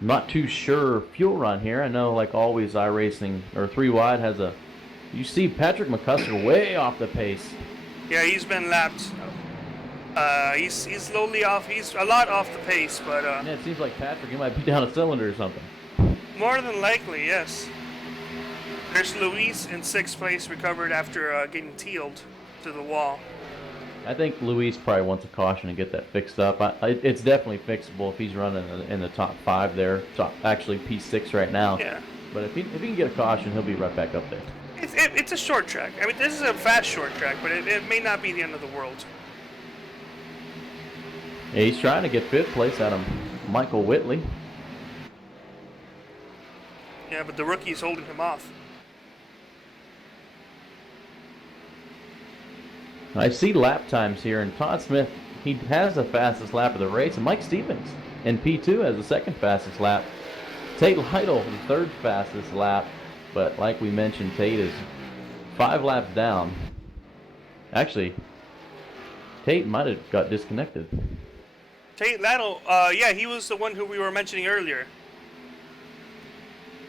I'm not too sure fuel run here. I know, like always, iRacing or 3 Wide has a. You see Patrick McCusker way off the pace. Yeah, he's been lapped. He's slowly off. He's a lot off the pace, but Yeah, it seems like Patrick, he might be down a cylinder or something. more than likely, yes. There's Luis in 6th place, recovered after getting tealed to the wall. I think Luis probably wants a caution to get that fixed up. It's definitely fixable if he's running in the top 5 there. Actually P6 right now. Yeah. But if he can get a caution, he'll be right back up there. It's a short track. I mean, this is a fast short track, but it may not be the end of the world. Yeah, he's trying to get 5th place out of Michael Whitley. Yeah, but the rookie's holding him off. I see lap times here, and Todd Smith, he has the fastest lap of the race, and Mike Stevens in P2 has the 2nd fastest lap. Tate Lytle, the 3rd fastest lap, but like we mentioned, Tate is 5 laps down. Actually, Tate might have got disconnected. Tate Lytle, yeah, he was the one who we were mentioning earlier.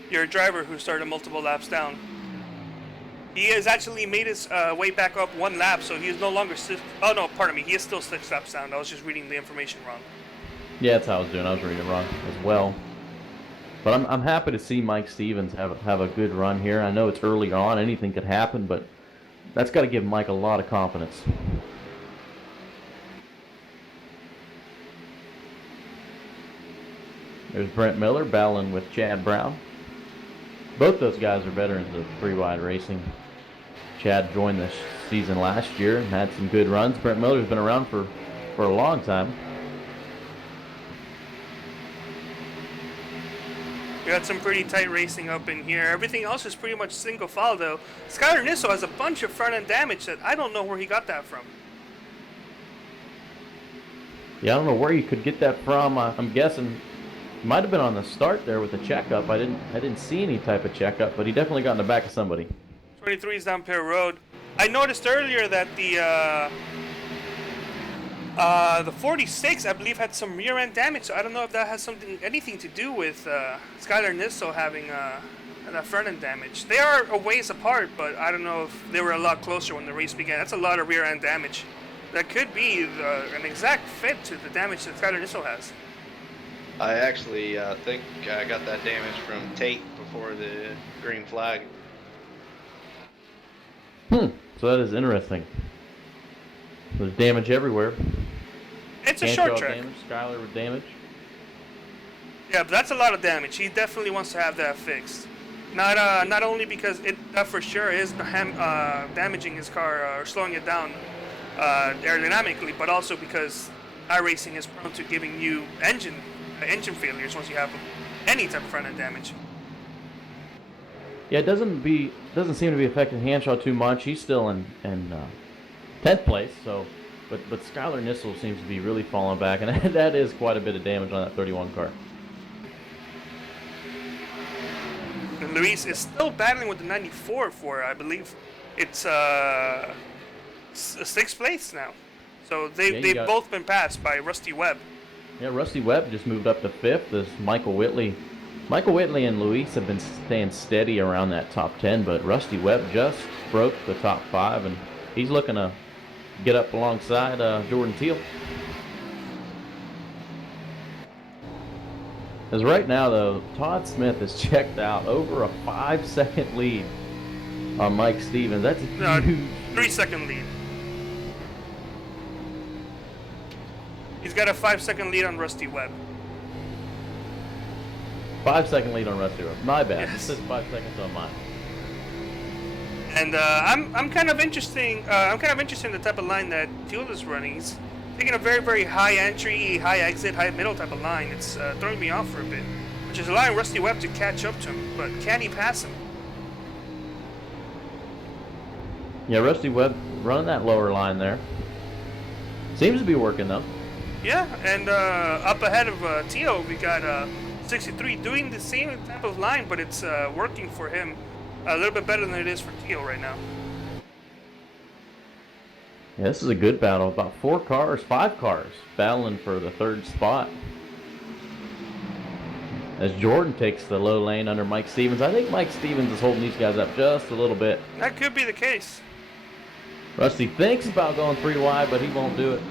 Your driver who started multiple laps down. He has actually made his way back up 1 lap, so he is no longer oh no, pardon me, he is still 6 laps down. I was just reading the information wrong. Yeah, that's how I was doing. I was reading it wrong as well. But I'm happy to see Mike Stevens have a good run here. I know it's early on, anything could happen, but that's got to give Mike a lot of confidence. There's Brent Miller battling with Chad Brown. Both those guys are veterans of 3 Wide Racing. Chad joined this season last year and had some good runs. Brent Miller's been around for a long time. We got some pretty tight racing up in here. Everything else is pretty much single file though. Skylar Nisso has a bunch of front end damage that I don't know where he got that from. Yeah, I don't know where you could get that from. I'm guessing he might have been on the start there with the checkup. I didn't see any type of checkup, but he definitely got in the back of somebody. 23 is down Pear Road. I noticed earlier that the 46, I believe, had some rear end damage. So I don't know if that has anything to do with Skylar Nisso having that front end damage. They are a ways apart, but I don't know if they were a lot closer when the race began. That's a lot of rear end damage. That could be an exact fit to the damage that Skylar Nisso has. I actually think I got that damage from Tate before the green flag. So that is interesting. There's damage everywhere. It's a short track. Damage, Skylar with damage. Yeah, but that's a lot of damage. He definitely wants to have that fixed. Not only because that for sure is damaging his car or slowing it down aerodynamically, but also because iRacing is prone to giving you engine failures once you have any type of front end damage. Yeah, it doesn't seem to be affecting Hanshaw too much. He's still in 10th place, so but Skylar Nisso seems to be really falling back, and that is quite a bit of damage on that 31 car. And Luis is still battling with the 94 for, I believe, it's 6th place now. So they've both been passed by Rusty Webb. Yeah, Rusty Webb just moved up to 5th. This Michael Whitley and Luis have been staying steady around that top 10, but Rusty Webb just broke the top 5, and he's looking to get up alongside Jordan Teal. As right now, though, Todd Smith is checked out over a 5-second lead on Mike Stevens. That's a huge 3-second lead. He's got a 5-second lead on Rusty Webb. 5-second lead on Rusty Webb. My bad. Yes. It says 5 seconds on mine. And I'm kind of interesting. I'm kind of interested in the type of line that Teal is running. He's taking a very, very high entry, high exit, high middle type of line. It's throwing me off for a bit, which is allowing Rusty Webb to catch up to him. But can he pass him? Yeah, Rusty Webb running that lower line there. Seems to be working though. Yeah, and up ahead of Teal, we got 63 doing the same type of line, but it's working for him a little bit better than it is for Teal right now. Yeah, this is a good battle. About 5 cars battling for the 3rd spot. As Jordan takes the low lane under Mike Stevens. I think Mike Stevens is holding these guys up just a little bit. That could be the case. Rusty thinks about going 3 wide, but he won't do it.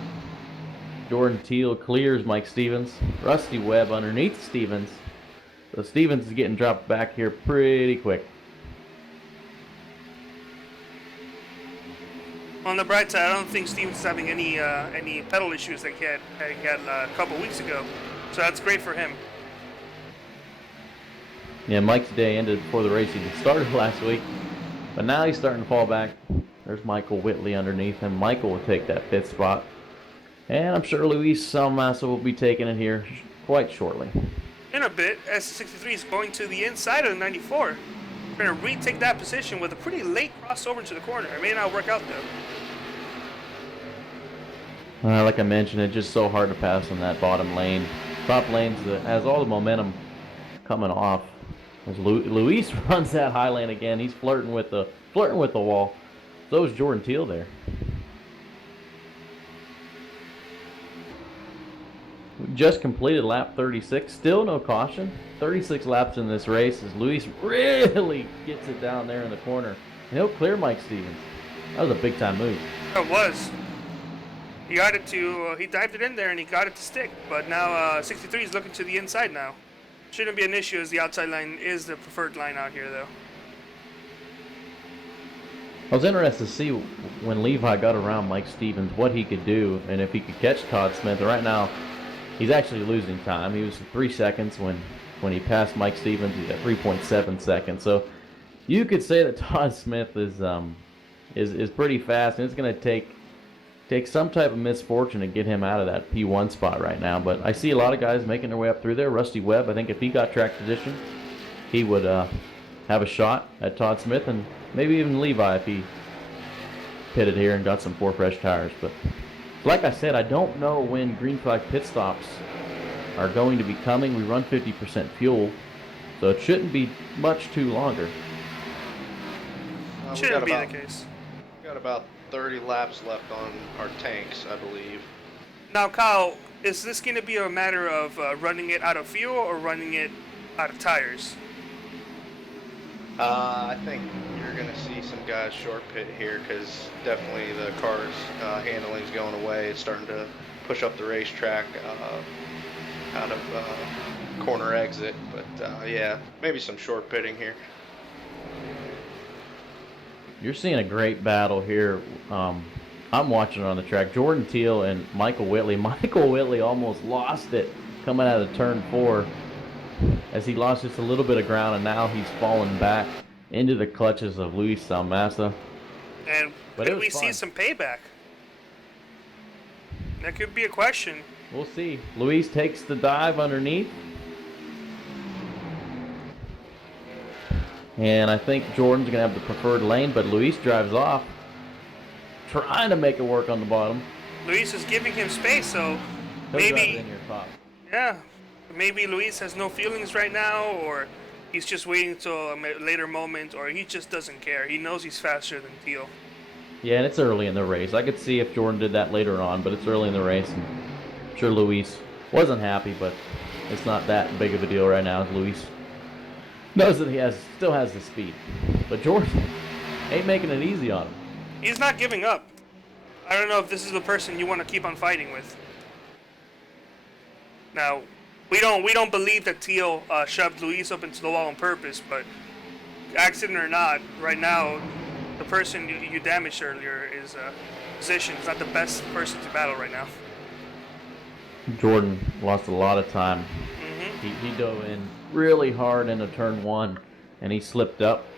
Jordan Teal clears Mike Stevens. Rusty Webb underneath Stevens. So Stevens is getting dropped back here pretty quick. On the bright side, I don't think Stevens is having any pedal issues that he had a couple weeks ago. So that's great for him. Yeah, Mike's day ended before the race even started last week. But now he's starting to fall back. There's Michael Whitley underneath him. Michael will take that 5th spot. And I'm sure Luis Salmassa will be taking it here quite shortly. In a bit, S63 is going to the inside of the 94. We're going to retake that position with a pretty late crossover into the corner. It may not work out though. Like I mentioned, it's just so hard to pass in that bottom lane. Top lanes that has all the momentum coming off. As Luis runs that high lane again, he's flirting with the wall. So is Jordan Teal there. We just completed lap 36. Still no caution. 36 laps in this race as Luis really gets it down there in the corner. And he'll clear Mike Stevens. That was a big time move. It was. He got it to, he dived it in there and he got it to stick. But now 63 is looking to the inside now. Shouldn't be an issue as the outside line is the preferred line out here though. I was interested to see when Levi got around Mike Stevens what he could do and if he could catch Todd Smith. Right now, he's actually losing time. He was 3 seconds when he passed Mike Stevens. He's at 3.7 seconds. So you could say that Todd Smith is pretty fast, and it's going to take some type of misfortune to get him out of that P1 spot right now. But I see a lot of guys making their way up through there. Rusty Webb, I think if he got track position, he would have a shot at Todd Smith, and maybe even Levi if he pitted here and got some 4 fresh tires. But like I said, I don't know when green flag pit stops are going to be coming. We run 50% fuel, so it shouldn't be much too longer. Shouldn't be the case. We got about 30 laps left on our tanks, I believe. Now, Kyle, is this going to be a matter of running it out of fuel or running it out of tires? I think you're going to see some guys short pit here because definitely the car's handling's going away. It's starting to push up the racetrack out of corner exit. But yeah, maybe some short pitting here. You're seeing a great battle here. I'm watching it on the track. Jordan Teal and Michael Whitley. Michael Whitley almost lost it coming out of turn 4 as he lost just a little bit of ground, and now he's fallen back into the clutches of Luis Salmassa. And could we see some payback? That could be a question. We'll see. Luis takes the dive underneath. And I think Jordan's going to have the preferred lane, but Luis drives off, trying to make it work on the bottom. Luis is giving him space, so He'll maybe, drive in your top. yeah, maybe Luis has no feelings right now, or he's just waiting until a later moment, or he just doesn't care. He knows he's faster than Teal. Yeah, and it's early in the race. I could see if Jordan did that later on, but it's early in the race. And I'm sure Luis wasn't happy, but it's not that big of a deal right now as Luis knows that he still has the speed. But Jordan ain't making it easy on him. He's not giving up. I don't know if this is the person you want to keep on fighting with. Now, we don't believe that Teal shoved Luis up into the wall on purpose, but accident or not, right now, the person you damaged earlier is position is not the best person to battle right now. Jordan lost a lot of time. He dove in really hard into turn 1, and he slipped up.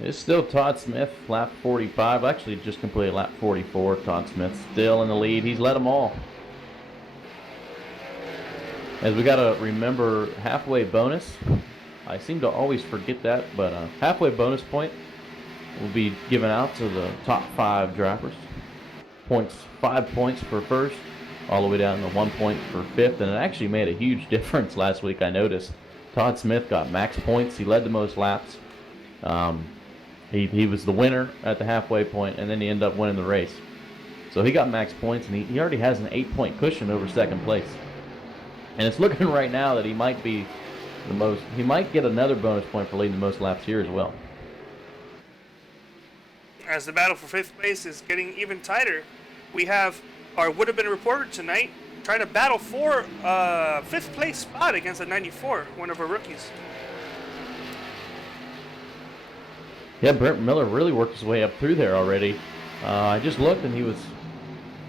It's still Todd Smith, lap 45. Actually, just completed lap 44. Todd Smith still in the lead. He's led them all. As we got to remember halfway bonus. I seem to always forget that, but halfway bonus point will be given out to the top 5 drivers. Points, 5 points for first, all the way down to 1 point for fifth, and it actually made a huge difference last week. I noticed Todd Smith got max points. He led the most laps. He was the winner at the halfway point, and then he ended up winning the race. So he got max points, and he already has an 8-point cushion over second place. And it's looking right now that he might be the most. He might get another bonus point for leading the most laps here as well. As the battle for 5th place is getting even tighter, we have, or would have been reported tonight, trying to battle for 5th place spot against a 94, one of our rookies. Yeah, Brent Miller really worked his way up through there already. I just looked and he was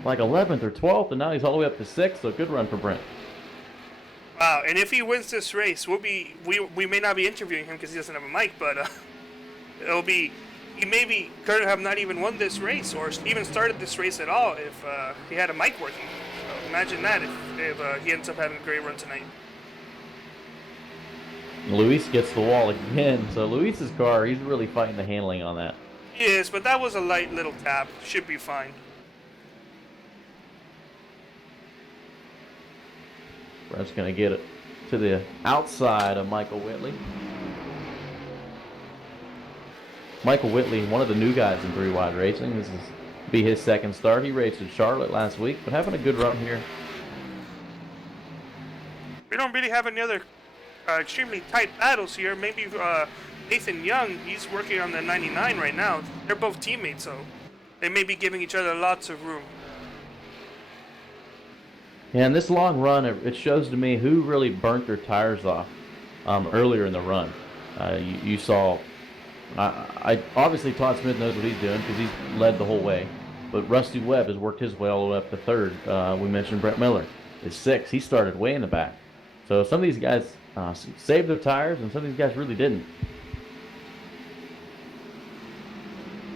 like 11th or 12th, and now he's all the way up to 6th, so good run for Brent. Wow, and if he wins this race, we may not be interviewing him because he doesn't have a mic, but he maybe could have not even won this race or even started this race at all if he had a mic working. So imagine that if he ends up having a great run tonight. Luis gets the wall again, so Luis's car, he's really fighting the handling on that. Yes, but that was a light little tap. Should be fine. Brent's going to get it to the outside of Michael Whitley. Michael Whitley, one of the new guys in 3-wide racing. This is be his second start. He raced at Charlotte last week, but having a good run here. We don't really have any other extremely tight battles here. Maybe Nathan Young, he's working on the 99 right now. They're both teammates, so they may be giving each other lots of room. Yeah, and this long run, it shows to me who really burnt their tires off earlier in the run. You saw, obviously Todd Smith knows what he's doing because he's led the whole way. But Rusty Webb has worked his way all the way up to 3rd. We mentioned Brett Miller is 6th. He started way in the back. So some of these guys saved their tires, and some of these guys really didn't.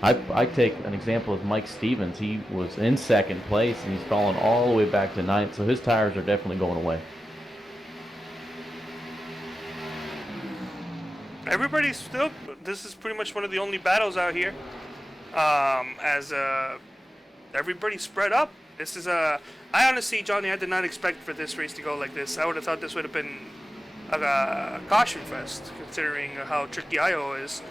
I take an example of Mike Stevens. He was in 2nd place, and he's fallen all the way back to 9th, so his tires are definitely going away. Everybody's still, this is pretty much one of the only battles out here. As everybody's spread up. This is I honestly, Johnny, I did not expect for this race to go like this. I would have thought this would have been a caution fest, considering how tricky Iowa is.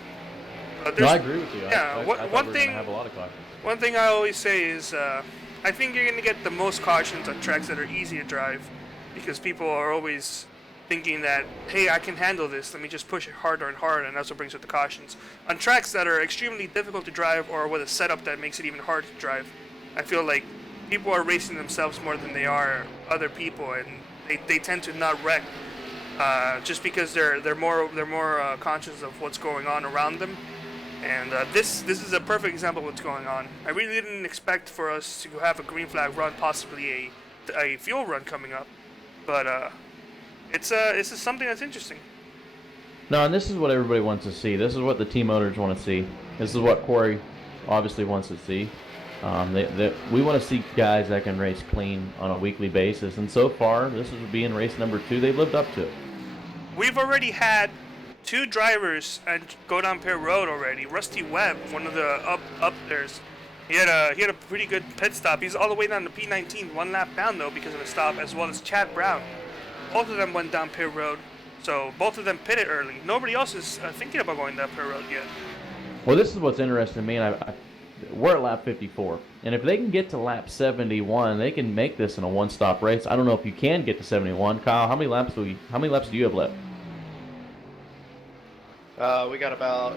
No, I agree with you. Yeah, I thought we were going to have a lot of caution. One thing I always say is I think you're going to get the most cautions on tracks that are easy to drive, because people are always thinking that, hey, I can handle this, let me just push it harder and harder, and that's what brings with the cautions. On tracks that are extremely difficult to drive or with a setup that makes it even harder to drive, I feel like people are racing themselves more than they are other people, and they tend to not wreck just because they're more conscious of what's going on around them. And this is a perfect example of what's going on. I really didn't expect for us to have a green flag run, possibly a fuel run coming up, but this is something that's interesting. No, and this is what everybody wants to see. This is what the team owners want to see. This is what Corey obviously wants to see. We want to see guys that can race clean on a weekly basis, and so far, this is being race number 2. They've lived up to it. We've already had 2 drivers and go down Pier Road already. Rusty Webb, one of the up there's, he had a pretty good pit stop. He's all the way down to P19, 1 lap down though because of a stop, as well as Chad Brown. Both of them went down Pier Road, so both of them pitted early. Nobody else is thinking about going down Pier Road yet. Well, this is what's interesting to me. We're at lap 54, and if they can get to lap 71, they can make this in a one-stop race. I don't know if you can get to 71. Kyle, how many laps do you have left? We got about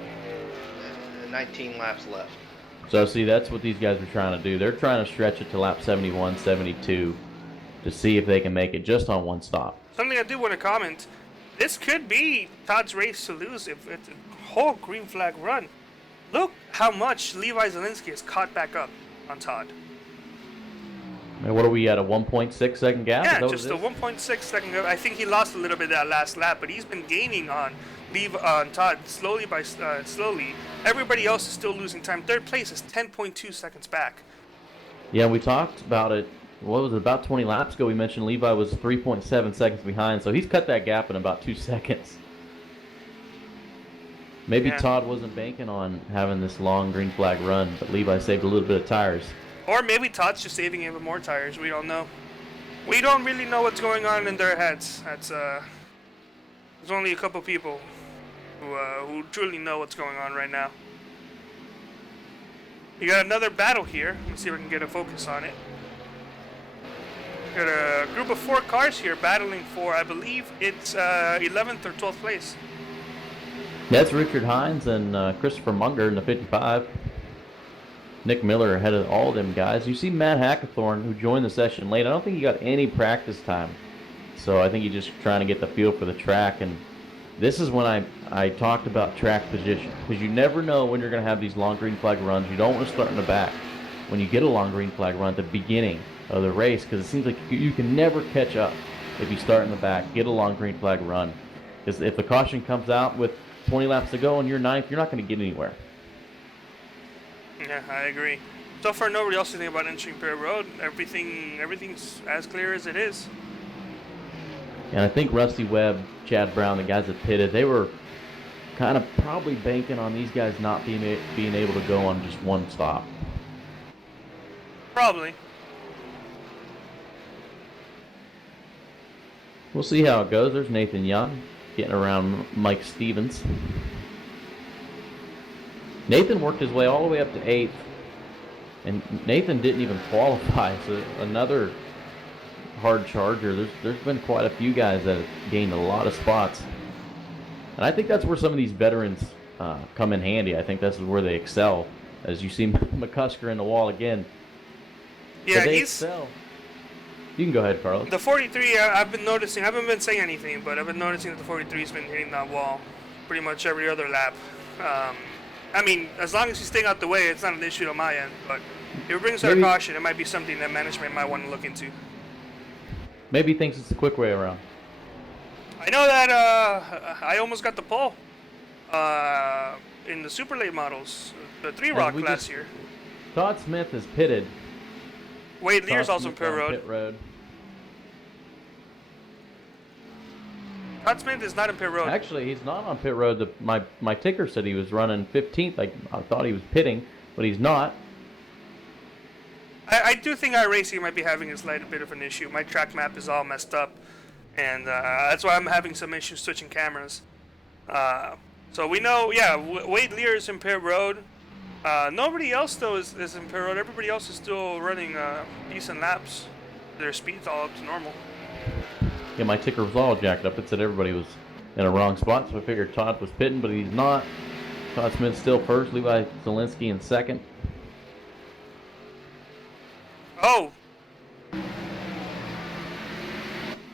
19 laps left. So, see, that's what these guys are trying to do. They're trying to stretch it to lap 71, 72 to see if they can make it just on one stop. Something I do want to comment, this could be Todd's race to lose if it's a whole green flag run. Look how much Levi Zielinski has caught back up on Todd. And what are we at, a 1.6 second gap? Is Yeah, that just what a it is? 1.6 second gap. I think he lost a little bit that last lap, but he's been gaining on Todd slowly. Everybody else is still losing time. Third place is 10.2 seconds back. Yeah, we talked about it. What was it, about 20 laps ago? We mentioned Levi was 3.7 seconds behind, so he's cut that gap in about 2 seconds. Maybe Yeah. Todd wasn't banking on having this long green flag run, but Levi saved a little bit of tires. Or maybe Todd's just saving even more tires. We don't know. We don't really know what's going on in their heads. There's only a couple people who truly know what's going on right now. You got another battle here. Let's see if we can get a focus on it. Got a group of 4 cars here battling for, I believe it's 11th or 12th place. That's Richard Hines and Christopher Munger in the 55. Nick Miller ahead of all of them guys. You see Matt Hackathorn, who joined the session late. I don't think he got any practice time. So I think he's just trying to get the feel for the track. And this is when I talked about track position. Because you never know when you're going to have these long green flag runs. You don't want to start in the back when you get a long green flag run at the beginning of the race. Because it seems like you can never catch up if you start in the back, get a long green flag run. Because if the caution comes out with 20 laps to go and you're ninth, you're not going to get anywhere. Yeah, I agree. So far, nobody else is thinking about entering Pier Road. Everything's as clear as it is. And I think Rusty Webb, Chad Brown, the guys that pitted, they were kind of probably banking on these guys not being able to go on just one stop. Probably. We'll see how it goes. There's Nathan Young getting around Mike Stevens. Nathan worked his way all the way up to 8th, and Nathan didn't even qualify, so another hard charger. There's been quite a few guys that have gained a lot of spots, and I think that's where some of these veterans come in handy. I think that's where they excel, as you see McCusker in the wall again. Yeah, they he's excel. You can go ahead, Carlos. the 43. I've been noticing. I haven't been saying anything, but I've been noticing that the 43's been hitting that wall pretty much every other lap. I mean, as long as he's staying out the way, it's not an issue on my end. But if it brings our caution, it might be something that management might want to look into. Maybe he thinks it's the quick way around. I know that I almost got the pole in the super late models, the 3 Rock last year. Todd Smith is pitted. Wade Lear's Todd also in Smith pit on road. Pit road. Todd Smith is not in pit road. Actually, he's not on pit road. My ticker said he was running 15th. I thought he was pitting, but he's not. I do think iRacing might be having a slight bit of an issue. My track map is all messed up, and that's why I'm having some issues switching cameras. So we know, yeah, Wade Lear is in pit road. Nobody else, though, is in pit road. Everybody else is still running decent laps. Their speed's all up to normal. Yeah, my ticker was all jacked up. It said everybody was in a wrong spot, so I figured Todd was pitting, but he's not. Todd Smith still first, Levi Zielinski in second. Oh!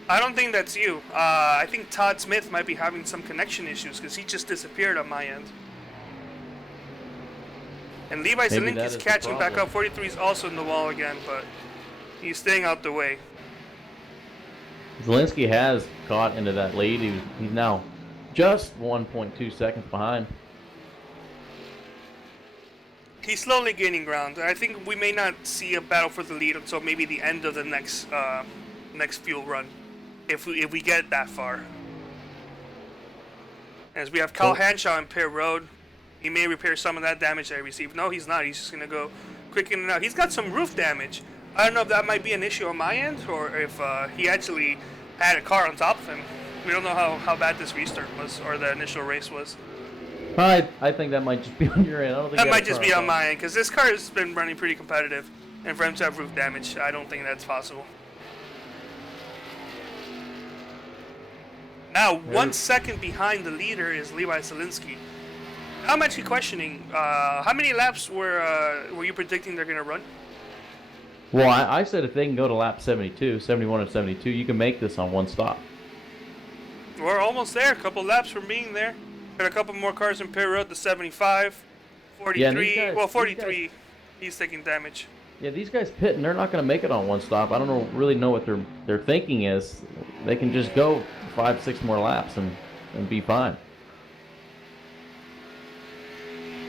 I don't think that's you. I think Todd Smith might be having some connection issues because he just disappeared on my end. And Levi Maybe that Zielinski's is the catching back problem. up. 43 is also in the wall again, but he's staying out the way. Zielinski has caught into that lead. He's now just 1.2 seconds behind. He's slowly gaining ground. I think we may not see a battle for the lead until maybe the end of the next fuel run, if we get that far. As we have Kyle Hanshaw in pit road, he may repair some of that damage that he received. No, he's not. He's just gonna go quick in and out. He's got some roof damage. I don't know if that might be an issue on my end or if he actually had a car on top of him. We don't know how bad this restart was or the initial race was. I think that might just be on your end. I don't think That you might have a just car be on top. my end because this car has been running pretty competitive, and for him to have roof damage, I don't think that's possible. Now, 1 second behind the leader is Levi Zielinski. I'm actually questioning, how many laps were you predicting they're going to run? Well, I said if they can go to lap 72, 71 and 72, you can make this on one stop. We're almost there. A couple laps from being there. Got a couple more cars in pit road. The 75, 43. Yeah, and these guys- 43. He's taking damage. Yeah, these guys pit and they're not going to make it on one stop. I don't really know what their thinking is. They can just go 5-6 more laps and be fine.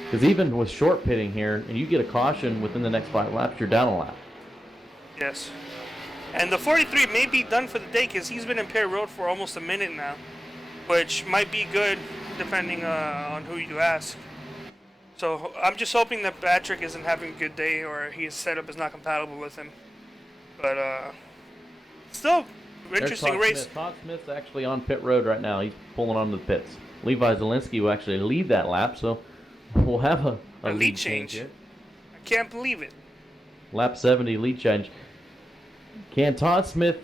Because even with short pitting here, and you get a caution within the next 5 laps, you're down a lap. Yes. And the 43 may be done for the day because he's been in pit road for almost a minute now, which might be good depending on who you ask. So I'm just hoping that Patrick isn't having a good day or his setup is not compatible with him. But still, interesting race. Todd Smith's actually on pit road right now. He's pulling onto the pits. Levi Zielinski will actually lead that lap, so we'll have a lead change here. I can't believe it. Lap 70 lead change. Can Todd Smith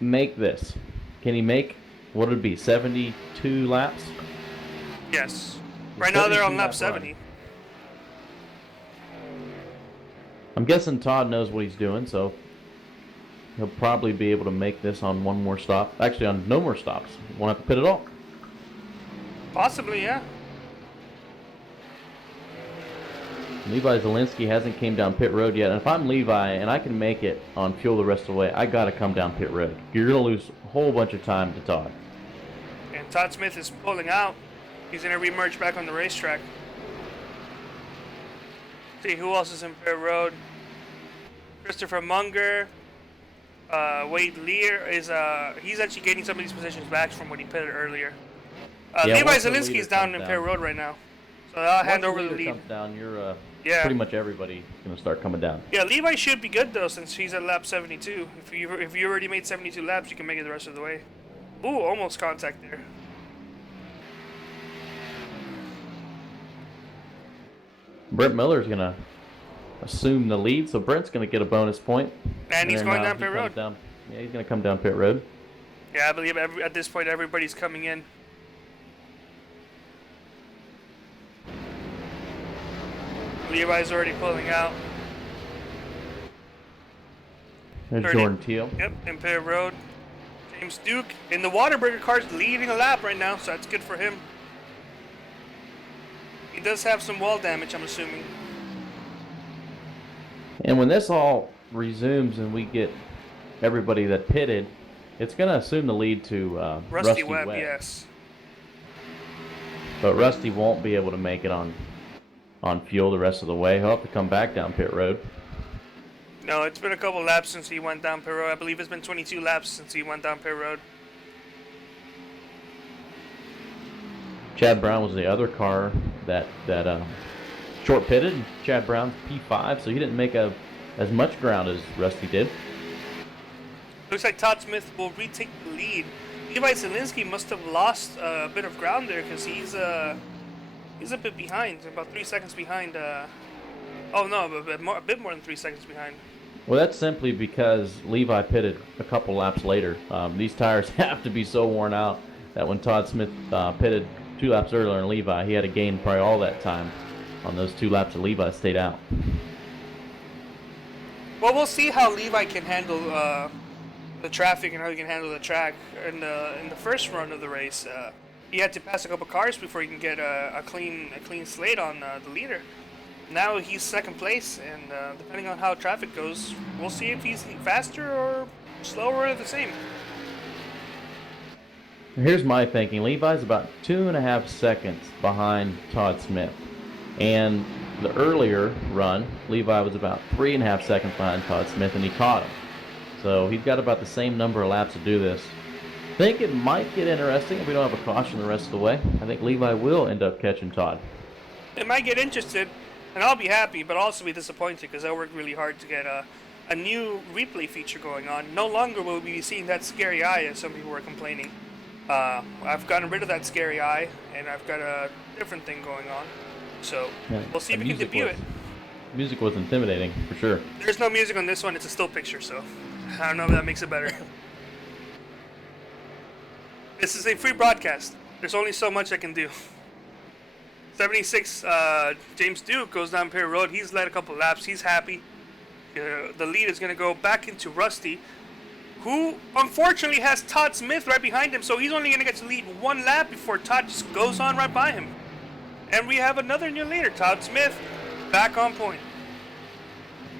make this? Can he make, what would it be, 72 laps? Yes. Right now they're on lap 70. I'm guessing Todd knows what he's doing, so he'll probably be able to make this on one more stop. Actually, on no more stops. Won't have to pit at all. Possibly, yeah. Levi Zielinski hasn't came down pit road yet. And if I'm Levi and I can make it on fuel the rest of the way, I got to come down pit road. You're going to lose a whole bunch of time to Todd. And Todd Smith is pulling out. He's going to re-merge back on the racetrack. See who else is in pit road. Christopher Munger. Wade Lear is he's actually getting some of these positions back from when he pitted earlier. Levi Zielinski is down in pit road right now. So I'll hand over the lead. Comes down, you're pretty much everybody going to start coming down. Yeah, Levi should be good though since he's at lap 72. If you already made 72 laps, you can make it the rest of the way. Ooh, almost contact there. Brent Miller's going to assume the lead, so Brent's going to get a bonus point. And he's going down pit road. Yeah, he's going to come down pit road. Yeah, I believe at this point everybody's coming in. Levi's already pulling out. There's Jordan Teal. Yep, in pit road. James Duke in the Waterburger car's leading a lap right now, so that's good for him. He does have some wall damage, I'm assuming. And when this all resumes and we get everybody that pitted, it's going to assume the lead to Rusty Webb. Yes. But Rusty won't be able to make it on fuel the rest of the way. He'll have to come back down pit road. No, it's been a couple laps since he went down pit road. I believe it's been 22 laps since he went down pit road. Chad Brown was the other car that short pitted. Chad Brown's P5, so he didn't make as much ground as Rusty did. Looks like Todd Smith will retake the lead. Levi Zielinski must have lost a bit of ground there because he's a bit behind, about 3 seconds behind. Oh no, a bit more than 3 seconds behind. Well, that's simply because Levi pitted a couple laps later. These tires have to be so worn out that when Todd Smith pitted 2 laps earlier than Levi, he had to gain probably all that time on those 2 laps that Levi stayed out. Well, we'll see how Levi can handle the traffic and how he can handle the track in the first run of the race. He had to pass a couple cars before he can get a clean slate on the leader. Now he's second place, and depending on how traffic goes, we'll see if he's faster or slower or the same. Here's my thinking. Levi's about 2.5 seconds behind Todd Smith. And the earlier run, Levi was about 3.5 seconds behind Todd Smith, and he caught him. So he's got about the same number of laps to do this. I think it might get interesting if we don't have a caution the rest of the way. I think Levi will end up catching Todd. It might get interested, and I'll be happy, but also be disappointed because I worked really hard to get a new replay feature going on. No longer will we be seeing that scary eye, as some people were complaining. I've gotten rid of that scary eye, and I've got a different thing going on. So we'll see if we can debut it. Music was intimidating, for sure. There's no music on this one. It's a still picture, so I don't know if that makes it better. This is a free broadcast. There's only so much I can do. 76, James Duke goes down pit road. He's led a couple laps. He's happy. The lead is going to go back into Rusty, who unfortunately has Todd Smith right behind him, so he's only going to get to lead 1 lap before Todd just goes on right by him. And we have another new leader, Todd Smith, back on point.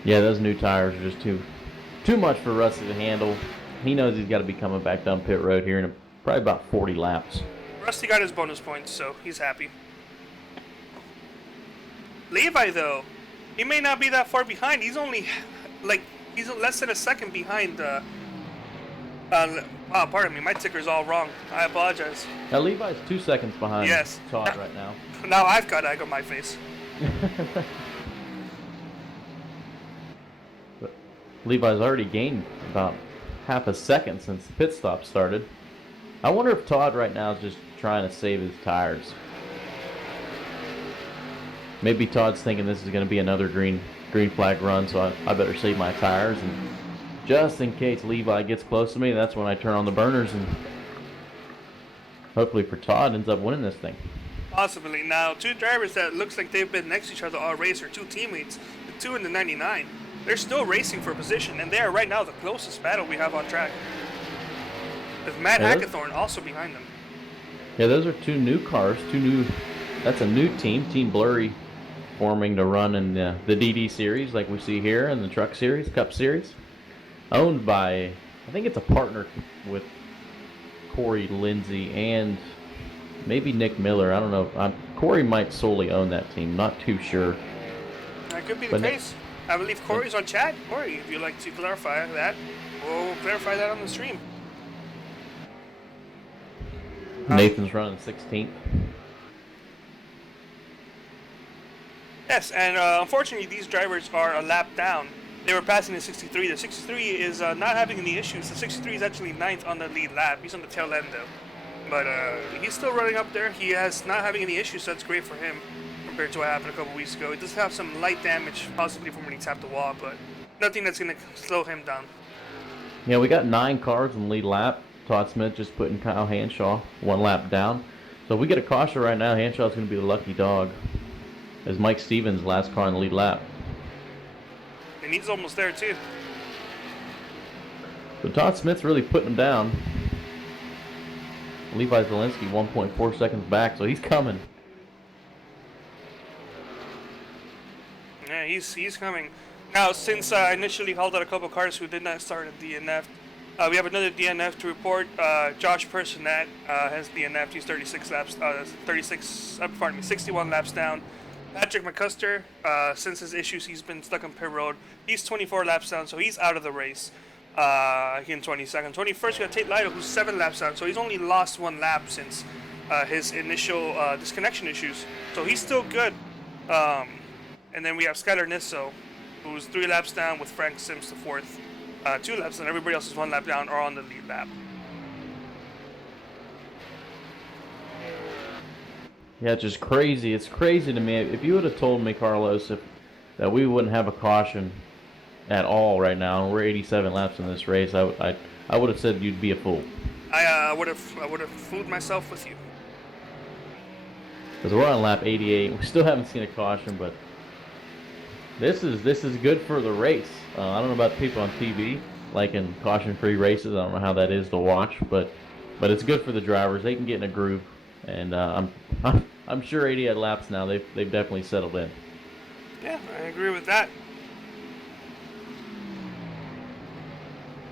Yeah, those new tires are just too much for Rusty to handle. He knows he's got to be coming back down pit road here in probably about 40 laps. Rusty got his bonus points, so he's happy. Levi, though, he may not be that far behind. He's only, he's less than a second behind. Wow, pardon me, my ticker's all wrong. I apologize. Now Levi's 2 seconds behind Todd right now. Now I've got egg on my face. But Levi's already gained about half a second since the pit stop started. I wonder if Todd right now is just trying to save his tires. Maybe Todd's thinking this is going to be another green flag run, so I better save my tires, and just in case Levi gets close to me, that's when I turn on the burners, and hopefully for Todd ends up winning this thing. Possibly. Now, two drivers that looks like they've been next to each other all race are two teammates, the 2 and the 99. They're still racing for position, and they are right now the closest battle we have on track. With Matt Hackathorn also behind them. Yeah, those are two new cars, that's a new team, Team Blurry, forming to run in the DD series like we see here in the Truck Series, Cup Series. Owned by, I think it's a partner with Corey Lindsay and maybe Nick Miller. I don't know. Corey might solely own that team. Not too sure. That could be the case. I believe Corey's on chat. Corey, if you'd like to clarify that, we'll clarify that on the stream. Nathan's running 16th. Yes, and unfortunately these drivers are a lap down. They were passing the 63. The 63 is not having any issues. The 63 is actually 9th on the lead lap. He's on the tail end though. But he's still running up there. He has not having any issues, so that's great for him compared to what happened a couple weeks ago. He does have some light damage, possibly from when he tapped the wall, but nothing that's going to slow him down. Yeah, we got 9 cars in the lead lap. Todd Smith just putting Kyle Hanshaw 1 lap down. So if we get a caution right now, Hanshaw's going to be the lucky dog. As Mike Stevens' last car in the lead lap. And he's almost there too. But Todd Smith's really putting him down. Levi Zielinski 1.4 seconds back, so he's coming. Yeah, he's coming. Now, since I initially called out a couple cars who did not start at DNF, we have another DNF to report. Josh Personat has DNF'd. He's 61 laps down. Patrick McCuster, since his issues, he's been stuck on pit road. He's 24 laps down, so he's out of the race. In 22nd. 21st, we got Tate Lido, who's 7 laps down, so he's only lost 1 lap since his initial disconnection issues. So he's still good. And then we have Skylar Nisso, who's 3 laps down with Frank Sims the 4th. 2 laps down, everybody else is 1 lap down or on the lead lap. Yeah, it's just crazy. It's crazy to me. If you would have told me, Carlos, that we wouldn't have a caution at all right now, and we're 87 laps in this race, I would have said you'd be a fool. I would have fooled myself with you. Because we're on lap 88. We still haven't seen a caution, but this is good for the race. I don't know about the people on TV liking caution-free races. I don't know how that is to watch, but it's good for the drivers. They can get in a groove, and I'm sure 88 laps now. They've definitely settled in. Yeah, I agree with that.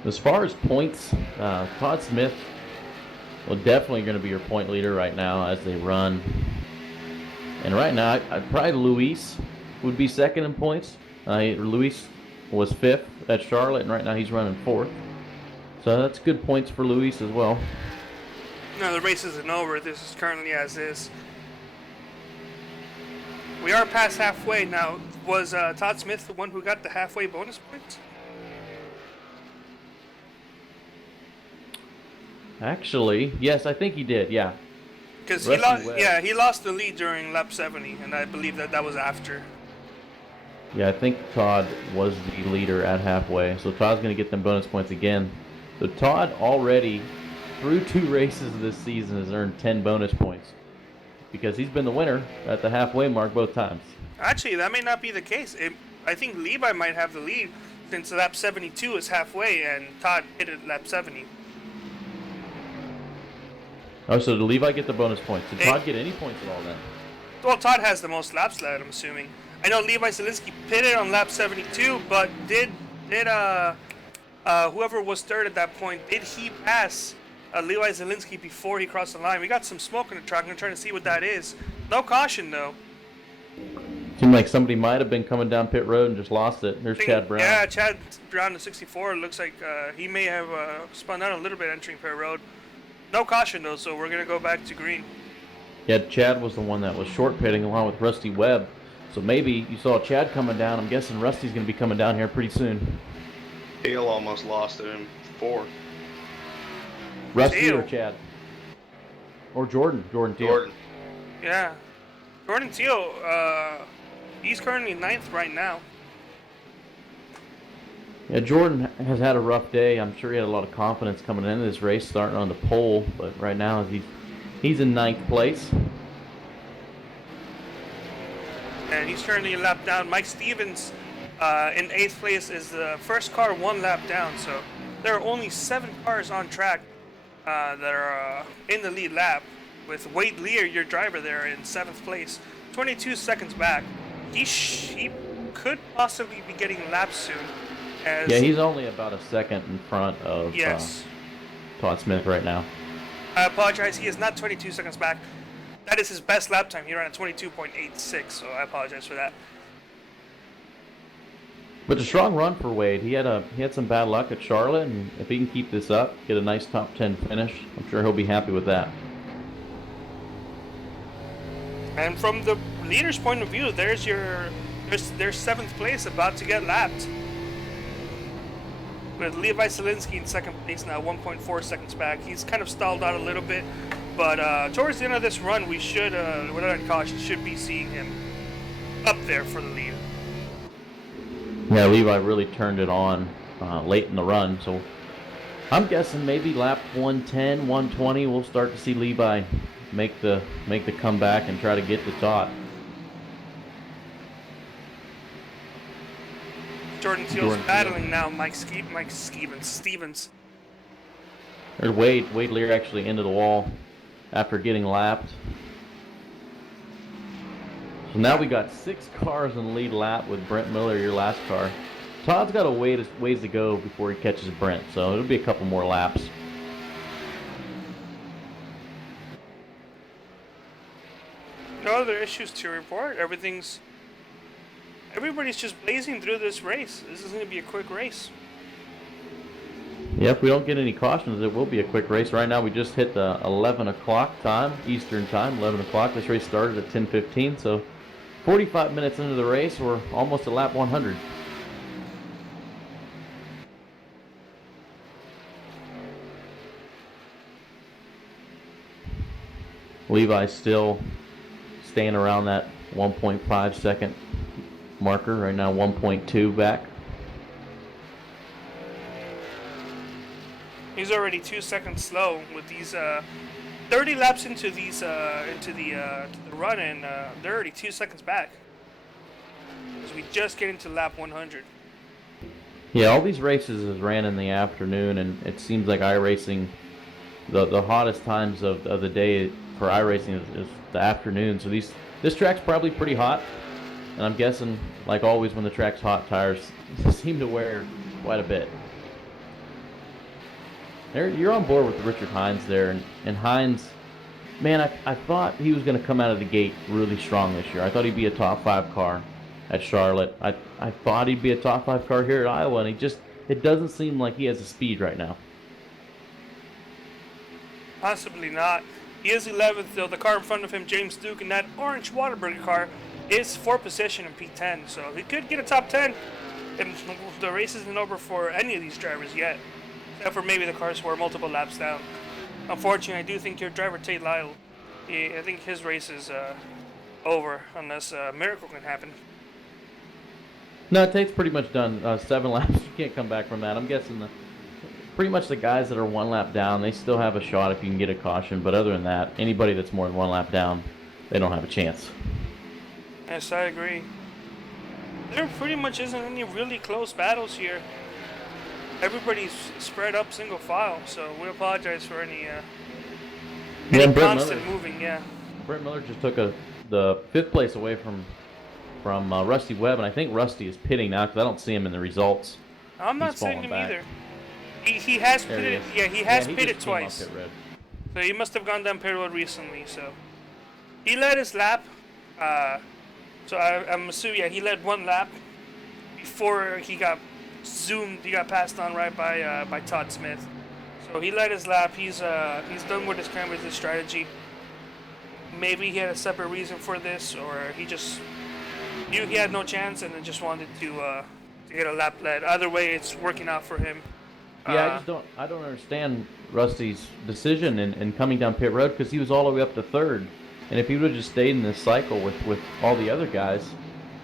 As far as points, Todd Smith will definitely going to be your point leader right now as they run. And right now, probably Luis would be second in points. Luis was 5th at Charlotte, and right now he's running 4th. So that's good points for Luis as well. No, the race isn't over. This is currently as is. We are past halfway now. Was Todd Smith the one who got the halfway bonus points? Actually, yes, I think he did, yeah. Because he lost the lead during lap 70, and I believe that was after. Yeah, I think Todd was the leader at halfway, so Todd's going to get them bonus points again. So Todd already, through 2 races this season, has earned 10 bonus points because he's been the winner at the halfway mark both times. Actually, that may not be the case. I think Levi might have the lead since lap 72 is halfway, and Todd hit it at lap 70. Oh, so did Levi get the bonus points? Did Todd get any points at all then? Well, Todd has the most laps led, I'm assuming. I know Levi Zielinski pitted on lap 72, but did whoever was third at that point, did he pass Levi Zielinski before he crossed the line? We got some smoke in the track. I'm trying to see what that is. No caution though. Seemed like somebody might have been coming down pit road and just lost it. There's Chad Brown. Yeah, Chad Brown in 64. Looks like he may have spun out a little bit entering pit road. No caution though, so we're gonna go back to green. Yeah, Chad was the one that was short pitting along with Rusty Webb. So maybe you saw Chad coming down. I'm guessing Rusty's going to be coming down here pretty soon. Teal almost lost it in 4. Rusty Teal. or Chad? Or Jordan? Jordan Teal. Jordan. Yeah. Jordan Teal, he's currently 9th right now. Yeah, Jordan has had a rough day. I'm sure he had a lot of confidence coming into this race, starting on the pole. But right now, he's in 9th place. And he's currently a lap down. Mike Stevens in 8th place is the first car 1 lap down. So there are only 7 cars on track that are in the lead lap, with Wade Lear, your driver, there in 7th place, 22 seconds back. He could possibly be getting lapped soon. Yeah, he's only about a second in front of Todd Smith right now. I apologize. He is not 22 seconds back. That is his best lap time. He ran at 22.86, so I apologize for that. But a strong run for Wade. He had some bad luck at Charlotte, and if he can keep this up, get a nice top 10 finish, I'm sure he'll be happy with that. And from the leader's point of view, there's 7th place about to get lapped. With Levi Zielinski in 2nd place now, 1.4 seconds back. He's kind of stalled out a little bit, but towards the end of this run, we should, without caution, should be seeing him up there for the lead. Yeah, Levi really turned it on late in the run, so I'm guessing maybe lap 110, 120, we'll start to see Levi make the comeback and try to get the top. Jordan Teal's battling now. Mike Stevens. There's Wade Lear actually into the wall after getting lapped. So now we got 6 cars in the lead lap with Brent Miller, your last car. Todd's got a ways to go before he catches Brent, so it'll be a couple more laps. No other issues to report. Everybody's just blazing through this race. This is going to be a quick race. Yeah, if we don't get any cautions, it will be a quick race. Right now we just hit the 11 o'clock time, Eastern time, 11 o'clock. This race started at 10:15, so 45 minutes into the race, we're almost at lap 100. Levi's still staying around that 1.5 second marker. Right now 1.2 back. He's already 2 seconds slow with these 30 laps into the run, and they're already 2 seconds back as we just get into lap 100. Yeah, all these races is ran in the afternoon, and it seems like iRacing, the hottest times of the day for iRacing is the afternoon. So this track's probably pretty hot, and I'm guessing, like always when the track's hot, tires seem to wear quite a bit. You're on board with Richard Hines there, and Hines, man, I thought he was going to come out of the gate really strong this year. I thought he'd be a top 5 car at Charlotte. I thought he'd be a top 5 car here at Iowa, and it doesn't seem like he has the speed right now. Possibly not. He is 11th though. The car in front of him, James Duke, and that orange Whataburger car is for position in P10, so he could get a top 10. And the race isn't over for any of these drivers yet, except for maybe the cars who are multiple laps down. Unfortunately, I do think your driver, Tate Lyle, I think his race is over unless a miracle can happen. No, Tate's pretty much done. 7 laps, you can't come back from that. I'm guessing pretty much the guys that are 1 lap down, they still have a shot if you can get a caution. But other than that, anybody that's more than 1 lap down, they don't have a chance. Yes, I agree. There pretty much isn't any really close battles here. Everybody's spread up single file, so we apologize for any constant moving. Yeah. Brent Miller just took the 5th place away from from Rusty Webb, and I think Rusty is pitting now because I don't see him in the results. I'm not He's seeing falling him back. either. He has There he pitted. is. Yeah, he has he pitted just came off twice. pit road. So he must have gone down pit road recently. So he led his lap. I'm assuming, yeah, he led one lap before he got zoomed. He got passed on right by Todd Smith. So he led his lap. He's done with his kind of his strategy. Maybe he had a separate reason for this, or he just knew he had no chance and then just wanted to get a lap led. Either way, it's working out for him. Yeah, I don't understand Rusty's decision in coming down pit road because he was all the way up to third, and if he would have just stayed in this cycle with all the other guys,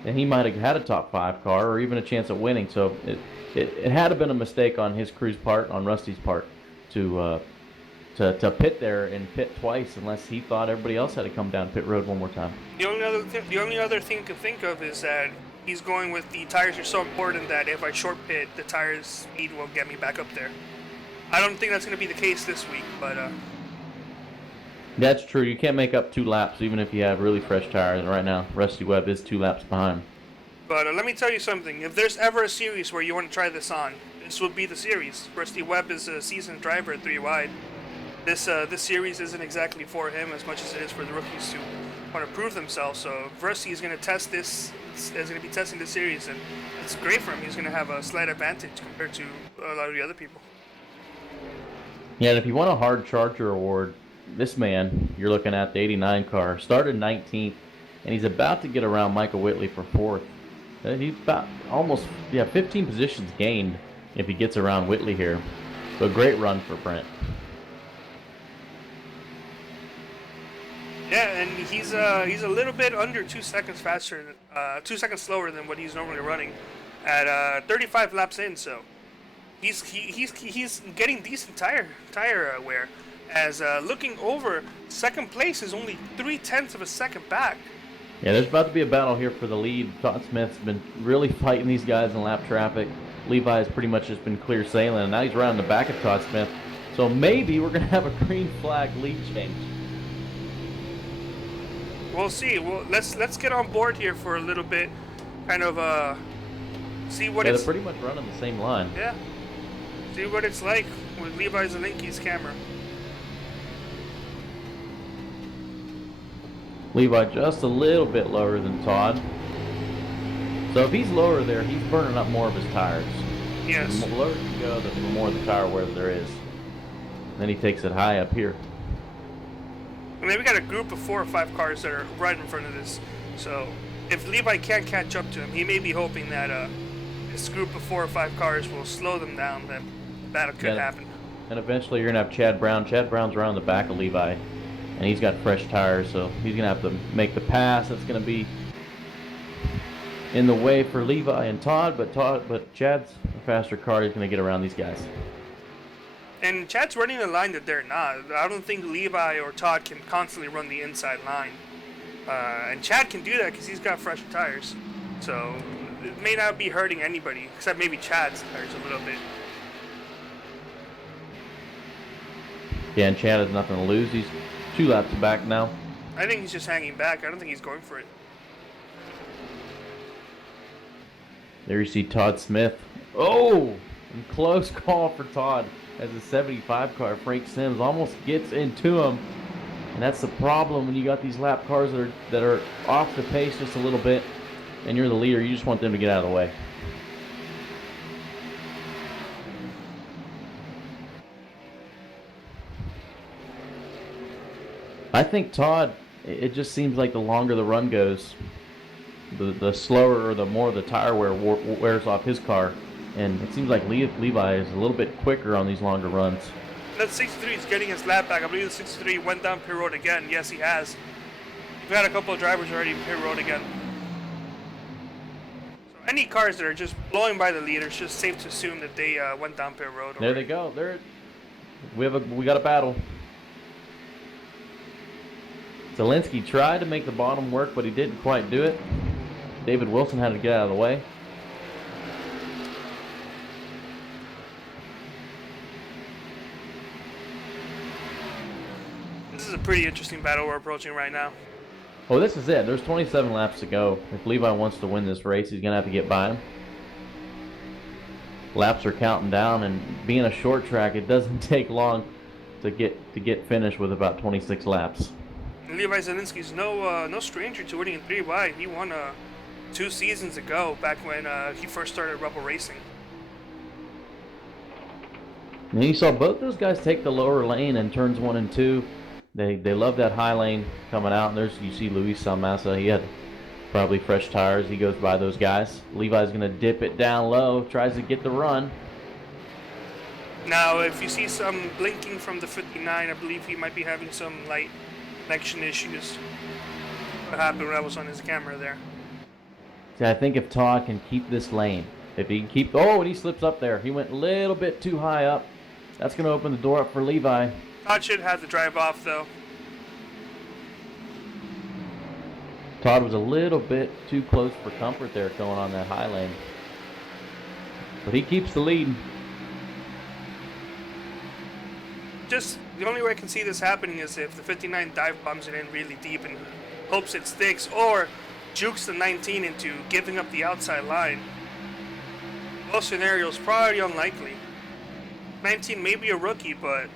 then he might have had a top 5 car or even a chance at winning. So it had to have been a mistake on his crew's part, on Rusty's part, to pit there and pit twice, unless he thought everybody else had to come down pit road one more time. The only other thing I can think of is that he's going with the tires are so important that if I short pit, the tires speed will get me back up there. I don't think that's going to be the case this week, but That's true. You can't make up 2 laps even if you have really fresh tires. And right now, Rusty Webb is 2 laps behind. But let me tell you something. If there's ever a series where you want to try this on, this would be the series. Rusty Webb is a seasoned driver at 3 wide. This series isn't exactly for him as much as it is for the rookies to want to prove themselves. So if Rusty is going to test this, is going to be testing this series, and it's great for him. He's going to have a slight advantage compared to a lot of the other people. Yeah, and if you want a hard charger award, this man, you're looking at the 89 car, started 19th, and he's about to get around Michael Whitley for 4th. He's about almost 15 positions gained if he gets around Whitley here. So great run for Brent. Yeah, and he's a little bit under 2 seconds faster, 2 seconds slower than what he's normally running, at 35 laps in. So he's getting decent tire wear. As looking over, second place is only 0.3 of a second back. Yeah, there's about to be a battle here for the lead. Todd Smith's been really fighting these guys in lap traffic. Levi has pretty much just been clear sailing, and now he's around the back of Todd Smith. So maybe we're going to have a green flag lead change. We'll see. Well, let's get on board here for a little bit, kind of see what it's. They're pretty much running the same line. Yeah. See what it's like with Levi Zelinski's camera. Levi just a little bit lower than Todd. So if he's lower there, he's burning up more of his tires. Yes. The lower you go, the more the tire wear there is. Then he takes it high up here. And then we got a group of 4 or 5 cars that are right in front of this. So if Levi can't catch up to him, he may be hoping that this group of 4 or 5 cars will slow them down. That could happen. And eventually you're going to have Chad Brown. Chad Brown's around the back of Levi. And he's got fresh tires, so he's going to have to make the pass. That's going to be in the way for Levi and Todd, but Chad's a faster car. He's going to get around these guys. And Chad's running a line that they're not. I don't think Levi or Todd can constantly run the inside line. And Chad can do that because he's got fresh tires. So it may not be hurting anybody, except maybe Chad's tires a little bit. Yeah, and Chad has nothing to lose. He's 2 laps back now. I think he's just hanging back. I don't think he's going for it. There you see Todd Smith. Oh! And close call for Todd as the 75 car. Frank Sims almost gets into him. And that's the problem when you got these lap cars that are off the pace just a little bit, and you're the leader. You just want them to get out of the way. I think Todd, it just seems like the longer the run goes, the slower or the more the tire wears off his car. And it seems like Levi is a little bit quicker on these longer runs. That 63 is getting his lap back. I believe the 63 went down pit road again. Yes, he has. We've had a couple of drivers already in pit road again. So any cars that are just blowing by the lead, it's just safe to assume that they went down pit road. There they go. We got a battle. Zelinski tried to make the bottom work, but he didn't quite do it. David Wilson had to get out of the way. This is a pretty interesting battle we're approaching right now. Oh, this is it. There's 27 laps to go. If Levi wants to win this race, he's going to have to get by him. Laps are counting down, and being a short track, it doesn't take long to get finished with about 26 laps. And Levi Zielinski's no stranger to winning in 3 wide. He won 2 seasons ago, back when he first started Rebel Racing. And you saw both those guys take the lower lane in turns 1 and 2. They love that high lane coming out. And there's, you see Luis Salmasa. He had probably fresh tires. He goes by those guys. Levi's going to dip it down low, tries to get the run. Now, if you see some blinking from the 59, I believe he might be having some light connection issues. What happened when I was on his camera there? See, I think if Todd can keep this lane, if he can keep, oh, and he slips up there. He went a little bit too high up. That's going to open the door up for Levi. Todd should have to drive off, though. Todd was a little bit too close for comfort there going on that high lane. But he keeps the lead. Just the only way I can see this happening is if the 59 dive bombs it in really deep and hopes it sticks, or jukes the 19 into giving up the outside line. Both scenarios probably unlikely. 19 may be a rookie, but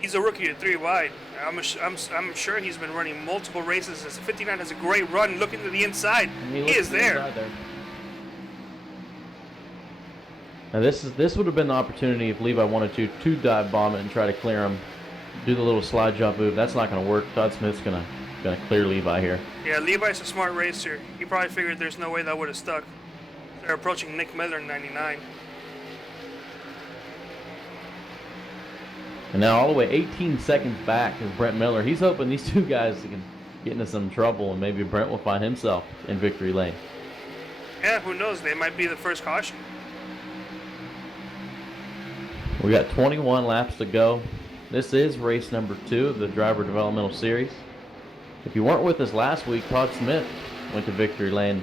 he's a rookie at 3 wide. I'm sure he's been running multiple races. As 59 has a great run. Looking to the inside, he is there. Now this would have been the opportunity if Levi wanted to dive bomb it and try to clear him, do the little slide jump move. That's not going to work. Todd Smith's gonna clear Levi here. Yeah, Levi's a smart racer. He probably figured there's no way that would have stuck. They're approaching Nick Miller in 99. And now all the way 18 seconds back is Brent Miller. He's hoping these two guys can get into some trouble, and maybe Brent will find himself in victory lane. Yeah, who knows? They might be the first caution. We got 21 laps to go. This is race number 2 of the Driver Developmental Series. If you weren't with us last week, Todd Smith went to victory lane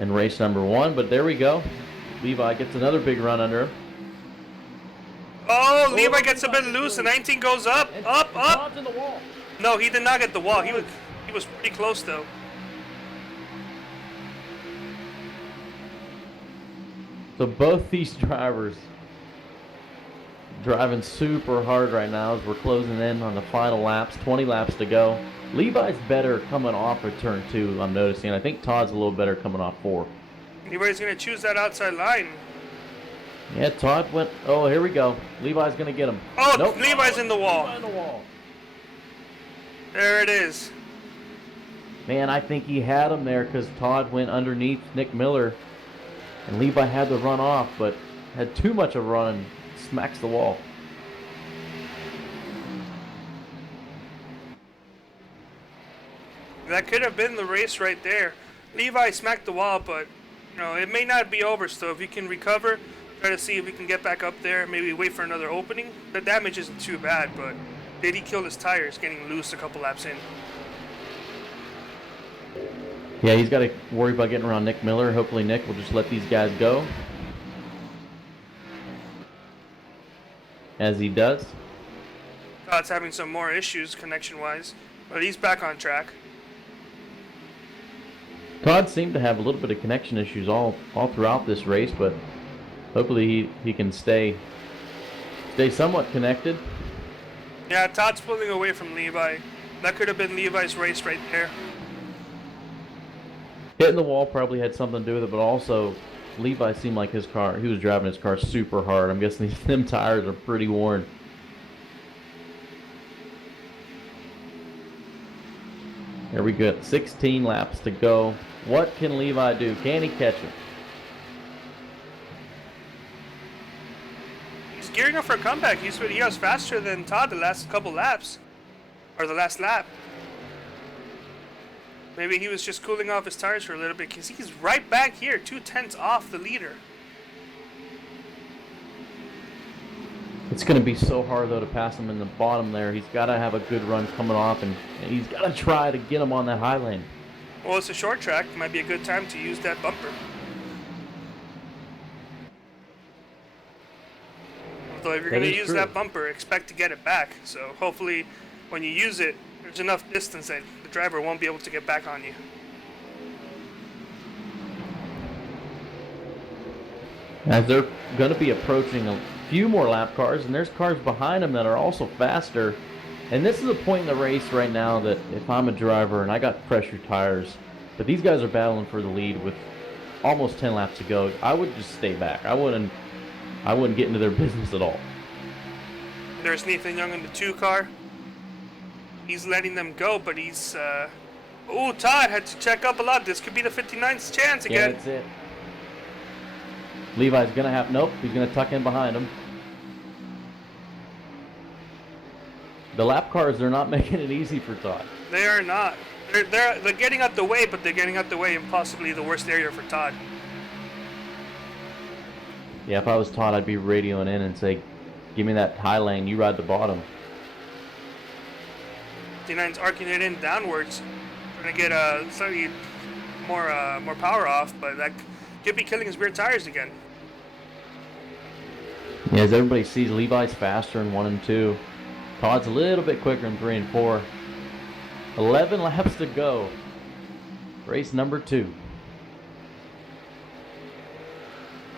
in race number 1, but there we go. Levi gets another big run under him. Oh, Levi gets a bit loose. The 19 goes up. Todd's in the wall. No, he did not get the wall. He was pretty close though. So both these drivers driving super hard right now as we're closing in on the final laps. 20 laps to go. Levi's better coming off of turn 2, I'm noticing. I think Todd's a little better coming off 4. Levi's going to choose that outside line. Yeah, Todd went, oh, here we go. Levi's going to get him. Oh, nope. Levi's in the wall. Levi in the wall. There it is. Man, I think he had him there because Todd went underneath Nick Miller. And Levi had to run off, but had too much of a run and smacks the wall. That could have been the race right there. Levi smacked the wall, but it may not be over still. If he can recover, try to see if he can get back up there, maybe wait for another opening. The damage isn't too bad, but did he kill his tires getting loose a couple laps in? Yeah, he's got to worry about getting around Nick Miller. Hopefully Nick will just let these guys go. As he does. Todd's having some more issues connection-wise, but he's back on track. Todd seemed to have a little bit of connection issues all throughout this race, but hopefully he can stay somewhat connected. Yeah, Todd's pulling away from Levi. That could have been Levi's race right there. Hitting the wall probably had something to do with it, but also Levi seemed like he was driving his car super hard. I'm guessing them tires are pretty worn. There we go. 16 laps to go. What can Levi do? Can he catch it? He's gearing up for a comeback. He was faster than Todd the last couple laps. Or the last lap. Maybe he was just cooling off his tires for a little bit, because he's right back here, 2/10 off the leader. It's going to be so hard, though, to pass him in the bottom there. He's got to have a good run coming off, and he's got to try to get him on that high lane. Well, it's a short track. It might be a good time to use that bumper. Although if you're going to use that bumper, expect to get it back. So hopefully when you use it, there's enough distance that the driver won't be able to get back on you. As they're going to be approaching a few more lap cars, and there's cars behind them that are also faster. And this is a point in the race right now that if I'm a driver and I got pressure tires, but these guys are battling for the lead with almost 10 laps to go, I would just stay back. I wouldn't get into their business at all. There's Nathan Young in the 2 car. He's letting them go, but he's... Oh, Todd had to check up a lot. This could be the 59th chance again. Yeah, that's it. Levi's going to have... Nope, he's going to tuck in behind him. The lap cars, they're not making it easy for Todd. They are not. They're getting out the way, but they're getting out the way in possibly the worst area for Todd. Yeah, if I was Todd, I'd be radioing in and say, give me that high lane, you ride the bottom. 59's arcing it in downwards, trying to get slightly more power off, but that could be killing his rear tires again. Yeah, as everybody sees, Levi's faster in 1 and 2. Todd's a little bit quicker in 3 and 4. 11 laps to go. Race number 2.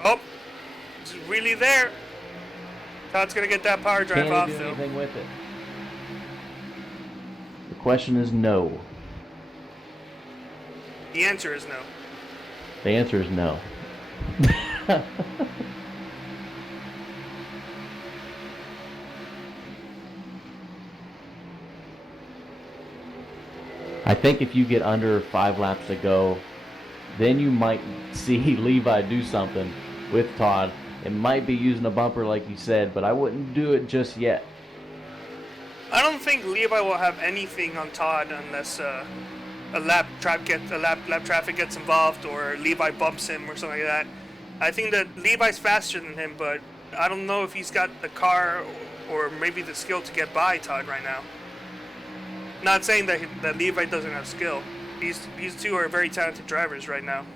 Oh, it's really there. Todd's going to get that power drive off, Can't do though. anything with it. The question is no. The answer is no. The answer is no. I think if you get under 5 laps to go, then you might see Levi do something with Todd. It might be using a bumper like you said, but I wouldn't do it just yet. I don't think Levi will have anything on Todd unless lap traffic gets involved or Levi bumps him or something like that. I think that Levi's faster than him, but I don't know if he's got the car or maybe the skill to get by Todd right now. Not saying that Levi doesn't have skill. These two are very talented drivers right now.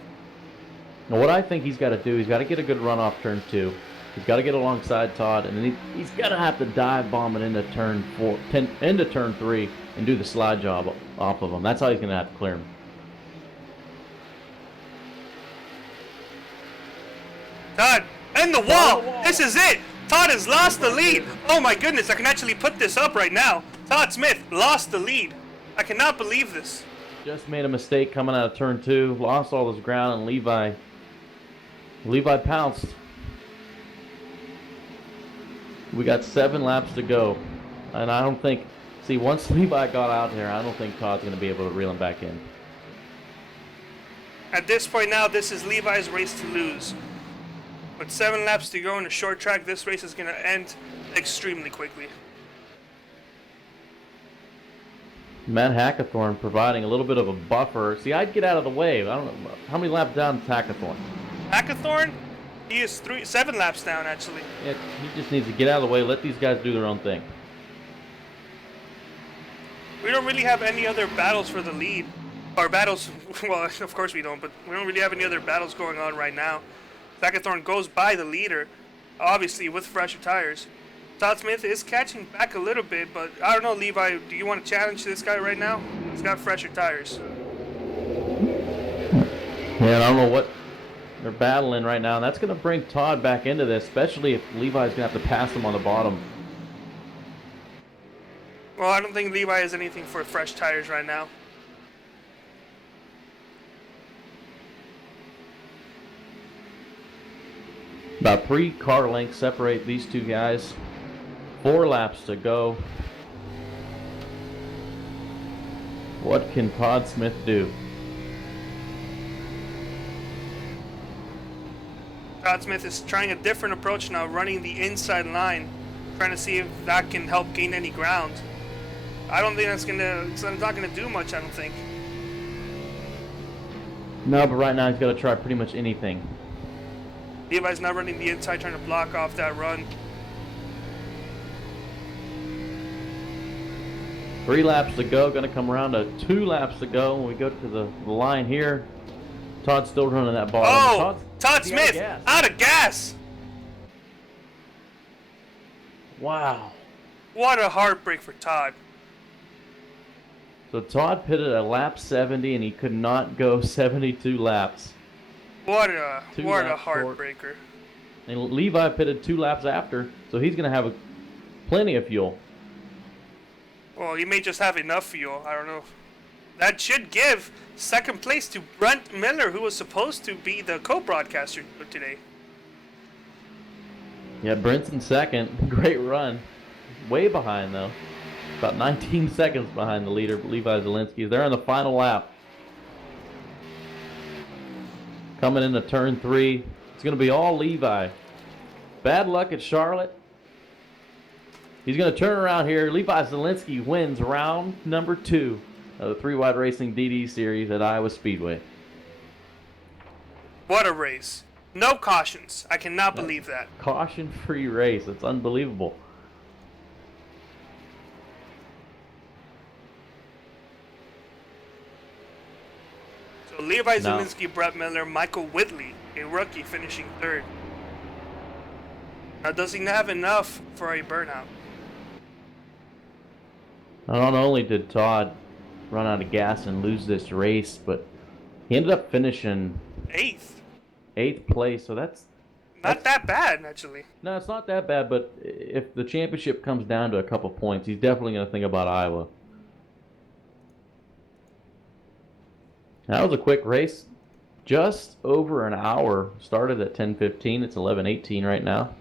Now what I think he's got to do, he's got to get a good run off turn 2. He's got to get alongside Todd, and then he's got to have to dive bomb it into turn 3 and do the slide job off of him. That's how he's going to have to clear him. Todd, and the wall! This is it! Todd has lost the lead! Oh my goodness, I can actually put this up right now. Todd Smith lost the lead. I cannot believe this. Just made a mistake coming out of turn 2, lost all his ground, and Levi pounced. We got 7 laps to go, and I don't think, once Levi got out there, I don't think Todd's going to be able to reel him back in. At this point now, this is Levi's race to lose. With 7 laps to go in a short track, this race is going to end extremely quickly. Matt Hackathorn providing a little bit of a buffer. See, I'd get out of the way. I don't know. How many laps down is Hackathorn? Hackathorn? He is 7 laps down, actually. Yeah, he just needs to get out of the way, let these guys do their own thing. We don't really have any other battles for the lead. Or battles, well, of course we don't, but we don't really have any other battles going on right now. Hackathorn goes by the leader, obviously with fresher tires. Todd Smith is catching back a little bit, but I don't know, Levi, do you want to challenge this guy right now? He's got fresher tires. Yeah, I don't know what they're battling right now, and that's going to bring Todd back into this, especially if Levi's going to have to pass him on the bottom. Well, I don't think Levi has anything for fresh tires right now. About 3 car lengths separate these two guys. 4 laps to go. What can Todd Smith do? Todd Smith is trying a different approach now, running the inside line, trying to see if that can help gain any ground. I don't think it's not gonna do much, I don't think. No, but right now he's got to try pretty much anything. Levi's not running the inside, trying to block off that run. 3 laps to go, going to come around to 2 laps to go when we go to the line here. Todd's still running that bottom. Oh, Todd Smith, out of gas. Wow. What a heartbreak for Todd. So Todd pitted at lap 70, and he could not go 72 laps. What a laps short. heartbreaker. And Levi pitted 2 laps after, so he's going to have plenty of fuel. Well, he may just have enough fuel. I don't know. That should give second place to Brent Miller, who was supposed to be the co-broadcaster today. Yeah, Brent's in second. Great run. Way behind, though. About 19 seconds behind the leader, Levi Zielinski. They're on the final lap. Coming into turn 3. It's going to be all Levi. Bad luck at Charlotte. He's going to turn around here. Levi Zielinski wins round number 2 of the 3-Wide Racing DD Series at Iowa Speedway. What a race. No cautions. I cannot believe that. Caution-free race. It's unbelievable. So Levi Zielinski, Brett Miller, Michael Whitley, a rookie, finishing third. Now, does he have enough for a burnout? Not only did Todd run out of gas and lose this race, but he ended up finishing 8th place, so that's not that bad, actually. No, it's not that bad, but if the championship comes down to a couple points, he's definitely going to think about Iowa. That was a quick race. Just over an hour. Started at 10:15. It's 11:18 right now.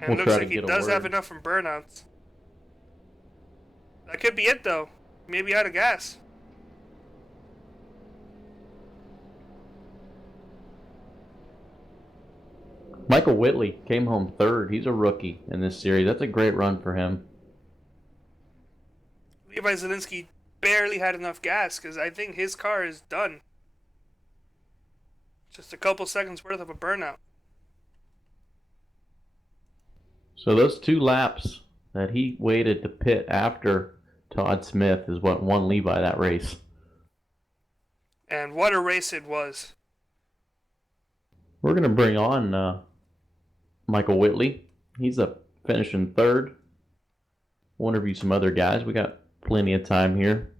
And it looks like he does have enough from burnouts. That could be it, though. Maybe out of gas. Michael Whitley came home third. He's a rookie in this series. That's a great run for him. Levi Zielinski barely had enough gas because I think his car is done. Just a couple seconds worth of a burnout. So those 2 laps that he waited to pit after Todd Smith is what won Levi that race. And what a race it was. We're going to bring on Michael Whitley. He's finishing third. We'll interview some other guys. We got plenty of time here.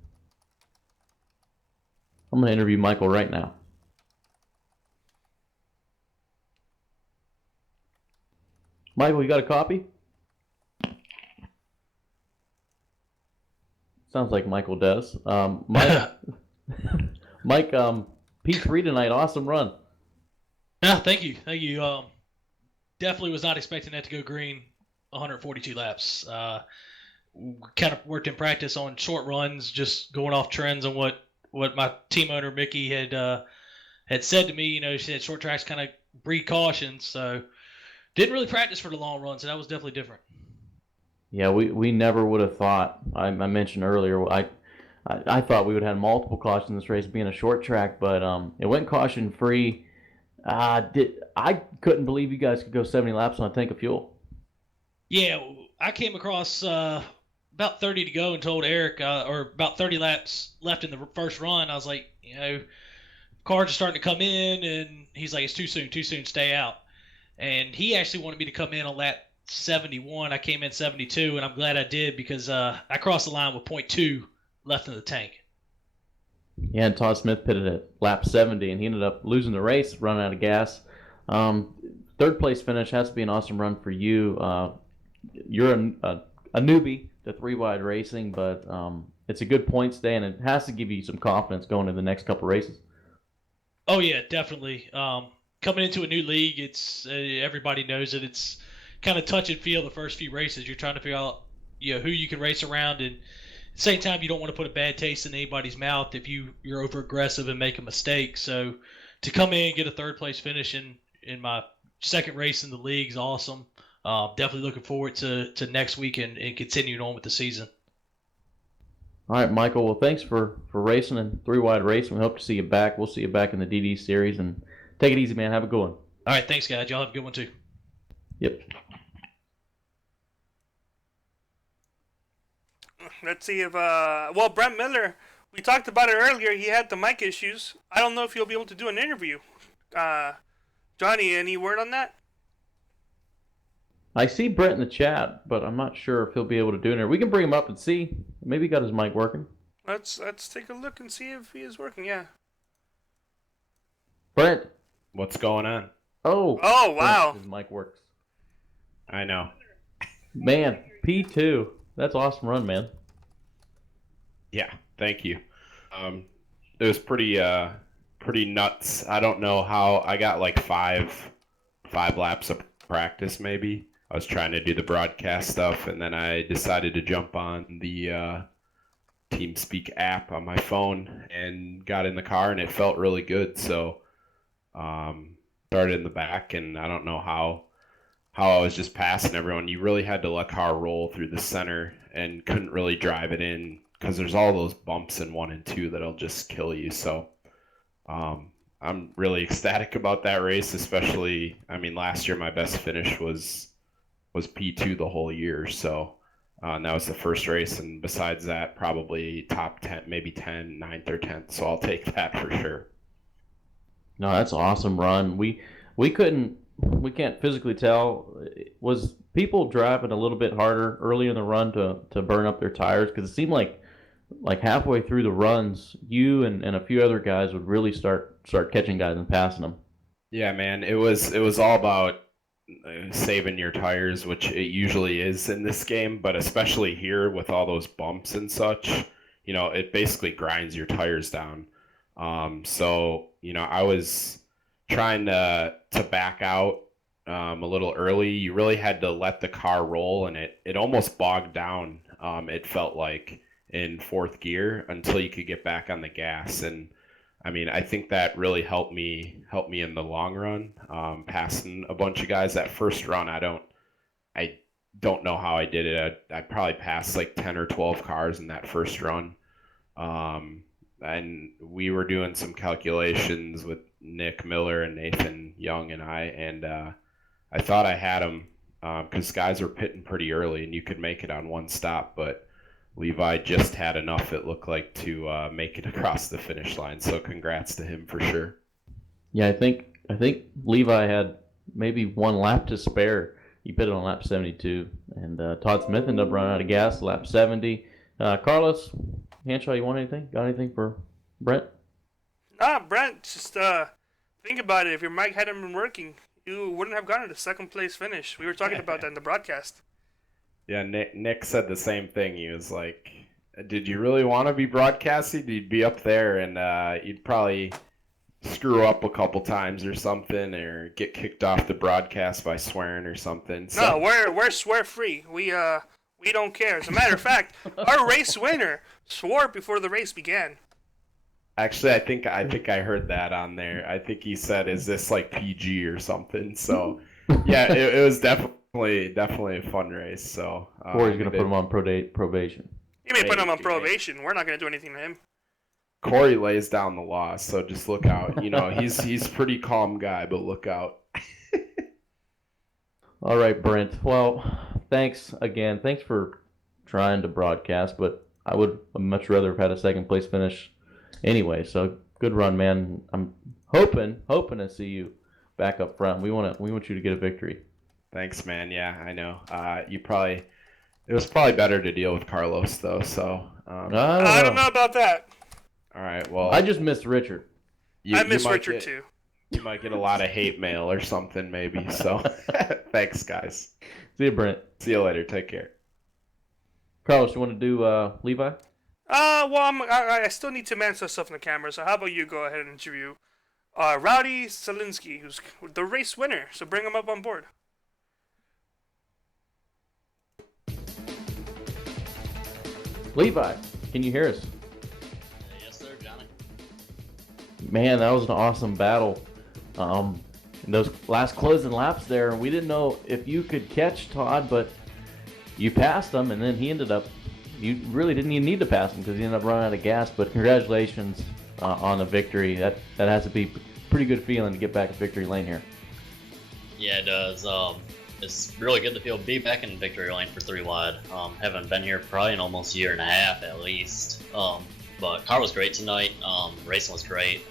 I'm going to interview Michael right now. Michael, you got a copy? Sounds like Michael does. Mike, P3 tonight, awesome run. Yeah, thank you. Definitely was not expecting that to go green 142 laps. Kind of worked in practice on short runs, just going off trends on what my team owner, Mickey, had said to me. You know, she said short tracks kind of breed caution, so didn't really practice for the long runs, and that was definitely different. Yeah, we never would have thought. I mentioned earlier, I thought we would have had multiple cautions in this race being a short track, but it went caution free. I couldn't believe you guys could go 70 laps on a tank of fuel. Yeah, I came across about 30 to go and told Eric, or about 30 laps left in the first run. I was like, you know, cars are starting to come in, and he's like, it's too soon, stay out. And he actually wanted me to come in on lap 71. I came in 72, and I'm glad I did because I crossed the line with 0.2 left in the tank. Yeah, and Todd Smith pitted at lap 70, and he ended up losing the race, running out of gas. Third place finish has to be an awesome run for you. You're a newbie to 3-Wide Racing, but it's a good point stay, and it has to give you some confidence going into the next couple races. Oh, yeah, definitely. Coming into a new league, it's everybody knows that it's kind of touch and feel the first few races. You're trying to figure out, you know, who you can race around, and at the same time, you don't want to put a bad taste in anybody's mouth if you're over aggressive and make a mistake. So to come in and get a third place finish in my second race in the league is awesome. Definitely looking forward to next week and continuing on with the season. All right, Michael. Well, thanks for racing in 3-Wide Racing. We hope to see you back. We'll see you back in the DD series, and take it easy, man. Have a good one. All right, thanks, guys. Y'all have a good one too. Yep. Let's see if Brent Miller, we talked about it earlier. He had the mic issues. I don't know if he'll be able to do an interview. Johnny, any word on that? I see Brent in the chat, but I'm not sure if he'll be able to do it. We can bring him up and see. Maybe he got his mic working. Let's take a look and see if he is working. Yeah. Brent. What's going on? Oh. Oh wow. His mic works. I know. Man, P2. That's awesome run, man. Yeah, thank you. It was pretty nuts. I don't know how I got like five laps of practice maybe. I was trying to do the broadcast stuff, and then I decided to jump on the TeamSpeak app on my phone and got in the car, and it felt really good. So started in the back, and I don't know how I was just passing everyone. You really had to let car roll through the center and couldn't really drive it in because there's all those bumps in 1 and 2 that'll just kill you. So I'm really ecstatic about that race, especially, I mean, last year my best finish was P2 the whole year. So and that was the first race, and besides that, probably top 10, maybe 10, 9th or 10th. So I'll take that for sure. No, that's an awesome run. We can't physically tell. Was people driving a little bit harder early in the run to burn up their tires? Because it seemed like halfway through the runs, you and a few other guys would really start catching guys and passing them. Yeah, man, it was all about saving your tires, which it usually is in this game, but especially here with all those bumps and such, you know, it basically grinds your tires down. So, you know, I was trying to back out a little early. You really had to let the car roll, and it almost bogged down, it felt like, in fourth gear until you could get back on the gas. And I mean, I think that really helped me in the long run, passing a bunch of guys. That first run, I don't know how I did it. I probably passed like 10 or 12 cars in that first run. And we were doing some calculations with Nick Miller and Nathan Young and I thought I had them because guys were pitting pretty early and you could make it on one stop, but Levi just had enough, it looked like, to make it across the finish line. So congrats to him for sure. Yeah, I think Levi had maybe one lap to spare. He pitted on lap 72, and Todd Smith ended up running out of gas lap 70. Carlos Hanshaw, you want anything? Got anything for Brent? Brent, just think about it. If your mic hadn't been working, you wouldn't have gotten a second place finish. We were talking about that in the broadcast. Yeah, Nick said the same thing. He was like, did you really want to be broadcasting? You'd be up there and you'd probably screw up a couple times or something, or get kicked off the broadcast by swearing or something. So. No, we're swear free. We don't care. As a matter of fact, our race winner swore before the race began. Actually, I think I heard that on there. I think he said, "Is this like PG or something?" So, yeah, it was definitely a fun race. So, or he's gonna put him on probation. You may put him on probation. We're not gonna do anything to him. Corey lays down the law, so just look out. You know, he's pretty calm guy, but look out. All right, Brent. Well, thanks again. Thanks for trying to broadcast, but I would much rather have had a second place finish anyway. So good run, man. I'm hoping to see you back up front. We want you to get a victory. Thanks, man. Yeah, I know. It was probably better to deal with Carlos though. So I don't know about that. All right. Well, I just missed Richard. I miss Richard too. You might get a lot of hate mail or something, maybe. So, thanks, guys. See you, Brent. See you later. Take care. Carlos, you want to do Levi? Well, I still need to manage stuff in the camera. So how about you go ahead and interview Rowdy Selinsky, who's the race winner. So bring him up on board. Levi, can you hear us? Yes, sir, Johnny. Man, that was an awesome battle. Those last closing laps there, we didn't know if you could catch Todd, but you passed him, and then he ended up. You really didn't even need to pass him because he ended up running out of gas. But congratulations on the victory. That has to be a pretty good feeling to get back in victory lane here. Yeah, it does. It's really good to be back in victory lane for 3 wide. Haven't been here probably in almost a year and a half at least. But car was great tonight. Racing was great.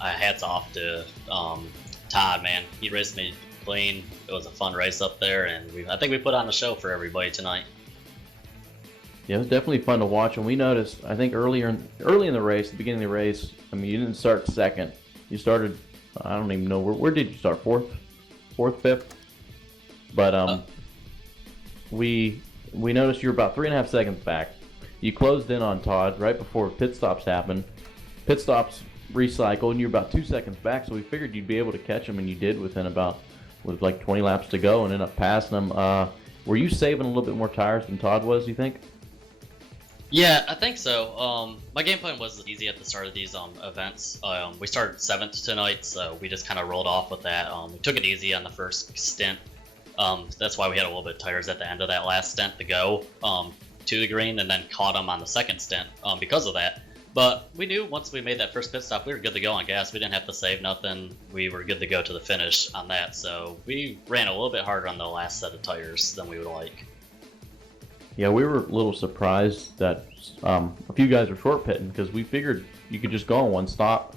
Hats off to Todd, man. He raced me clean. It was a fun race up there, and I think we put on a show for everybody tonight. Yeah, it was definitely fun to watch, and we noticed, I think early in the race, the beginning of the race, I mean, you didn't start second. You started, I don't even know, where did you start? Fourth, fifth? But we noticed you were about 3.5 seconds back. You closed in on Todd right before pit stops happened. Pit stops recycled, and you're about 2 seconds back, so we figured you'd be able to catch him, and you did with like 20 laps to go and ended up passing him. Were you saving a little bit more tires than Todd was, you think? Yeah, I think so. My game plan was easy at the start of these events. We started 7th tonight, so we just kind of rolled off with that. We took it easy on the first stint. That's why we had a little bit of tires at the end of that last stint to go to the green, and then caught them on the second stint because of that. But we knew once we made that first pit stop, we were good to go on gas. We didn't have to save nothing. We were good to go to the finish on that. So we ran a little bit harder on the last set of tires than we would like. Yeah, we were a little surprised that a few guys were short pitting because we figured you could just go on one stop.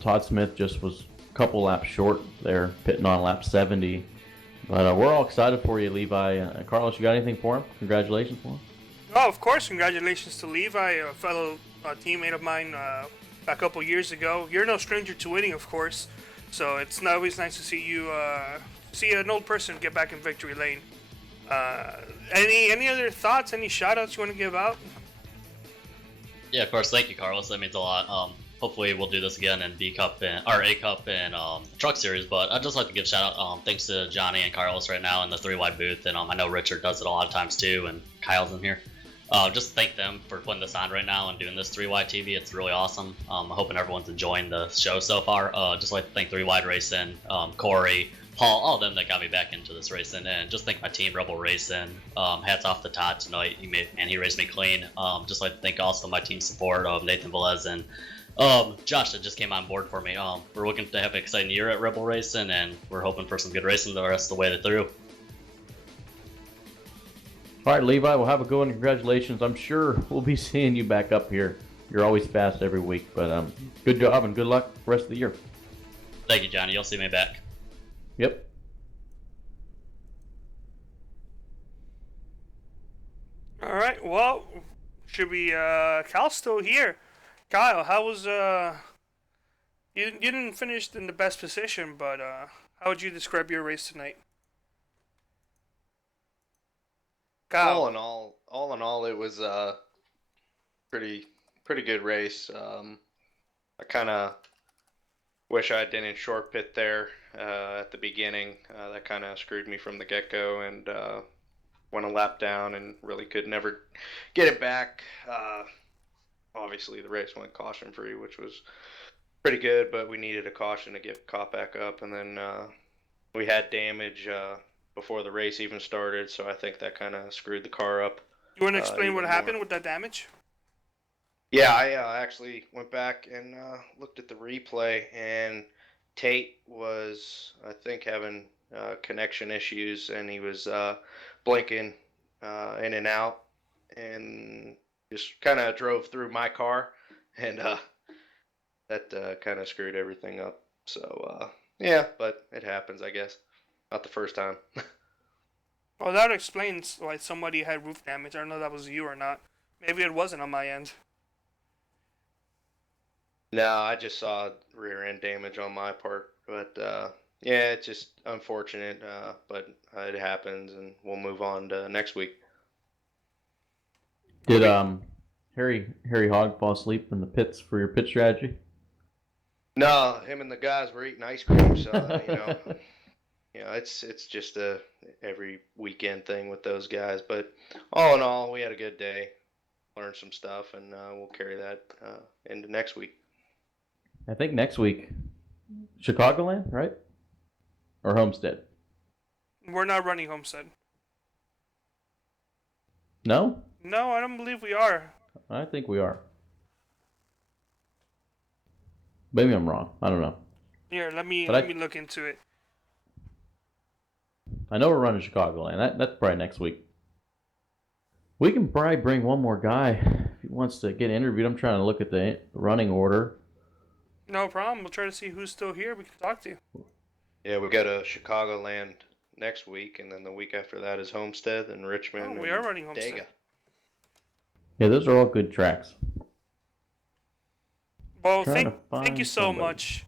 Todd Smith just was a couple laps short there, pitting on lap 70. But we're all excited for you, Levi. Carlos, you got anything for him? Congratulations for him. Oh, of course, congratulations to Levi, a fellow teammate of mine a couple years ago. You're no stranger to winning, of course, so it's always nice to see you, see an old person get back in victory lane. Any other thoughts, any shout-outs you want to give out? Yeah, of course. Thank you, Carlos. That means a lot. Hopefully we'll do this again in B Cup or A Cup and Truck Series. But I'd just like to give a shout out. Thanks to Johnny and Carlos right now in the 3-wide booth, and I know Richard does it a lot of times too, and Kyle's in here. Just thank them for putting this on right now and doing this 3-wide TV. It's really awesome. I'm hoping everyone's enjoying the show so far. Just like to thank 3-wide Racing, Corey, Paul, all of them that got me back into this racing, and just thank my team, Rebel Racing. Hats off to Todd tonight. He raced me clean. Just like to thank also my team support of Nathan Velez and Josh that just came on board for me. We're looking to have an exciting year at Rebel Racing, and we're hoping for some good racing the rest of the way through. All right, Levi, we'll have a good one. Congratulations. I'm sure we'll be seeing you back up here. You're always fast every week, but good job and good luck the rest of the year. Thank you, Johnny. You'll see me back. Yep. All right. Well, should we? Kyle's still here. Kyle, how was You didn't finish in the best position, but how would you describe your race tonight? Kyle. All in all, it was a pretty good race. I kind of wish I didn't short pit there at the beginning. That kind of screwed me from the get-go, and went a lap down and really could never get it back. Obviously, the race went caution-free, which was pretty good, but we needed a caution to get caught back up, and then we had damage before the race even started, so I think that kind of screwed the car up. You want to explain what happened with that damage? Yeah, I actually went back and looked at the replay, and Tate was, I think, having connection issues, and he was blinking in and out, and just kind of drove through my car, and that kind of screwed everything up. So, yeah, but it happens, I guess. Not the first time. Well, that explains why somebody had roof damage. I don't know if that was you or not. Maybe it wasn't on my end. No, I just saw rear end damage on my part, but yeah, it's just unfortunate, but it happens, and we'll move on to next week. Did Harry Hogg fall asleep in the pits for your pit strategy? No, him and the guys were eating ice cream, so it's just a every weekend thing with those guys. But all in all, we had a good day, learned some stuff, and we'll carry that into next week. I think next week, Chicagoland, right? Or Homestead? We're not running Homestead. No? No, I don't believe we are. I think we are. Maybe I'm wrong. I don't know. Here, let me look into it. I know we're running Chicagoland. That's probably next week. We can probably bring one more guy if he wants to get interviewed. I'm trying to look at the running order. No problem. We'll try to see who's still here we can talk to. Yeah, we go to Chicagoland next week, and then the week after that is Homestead and Oh, Richmond we are and running Homestead. Dega. Yeah, those are all good tracks. Well, Trying to thank you find so somebody. much,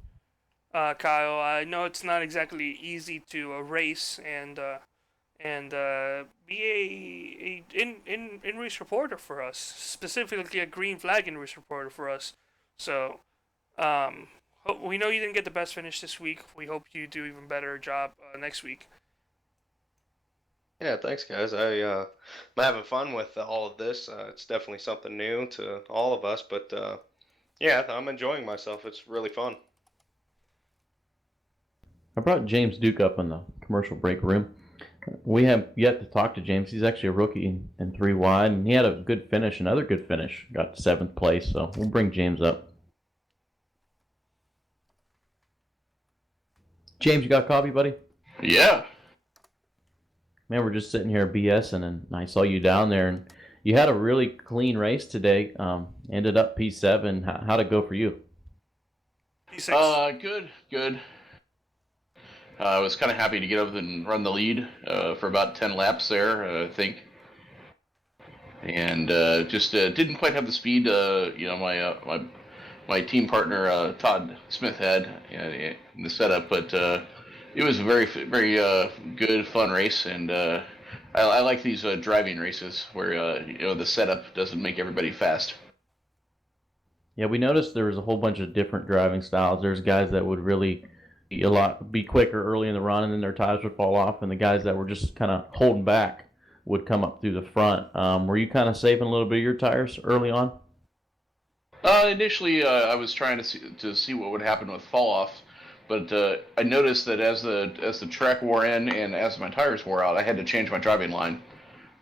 Kyle. I know it's not exactly easy to race and be a in race reporter for us, specifically a green flag in race reporter for us. So, we know you didn't get the best finish this week. We hope you do even better job next week. Yeah, thanks, guys. I'm having fun with all of this. It's definitely something new to all of us, but yeah, I'm enjoying myself. It's really fun. I brought James Duke up in the commercial break room. We have yet to talk to James. He's actually a rookie in 3 wide, and he had a good finish, another good finish. Got 7th place, so we'll bring James up. James, you got coffee, buddy? Yeah. Man, we're just sitting here BSing, and I saw you down there, and you had a really clean race today. Ended up P7. How'd it go for you? P6. Good. I was kind of happy to get up and run the lead for about 10 laps there, I think. And just didn't quite have the speed, my team partner Todd Smith had in the setup, but it was a very good, fun race, and I like these driving races where the setup doesn't make everybody fast. Yeah, we noticed there was a whole bunch of different driving styles. There's guys that would really be quicker early in the run, and then their tires would fall off, and the guys that were just kind of holding back would come up through the front. Were you kind of saving a little bit of your tires early on? Initially, I was trying to see what would happen with fall off, but I noticed that as the track wore in and as my tires wore out, I had to change my driving line.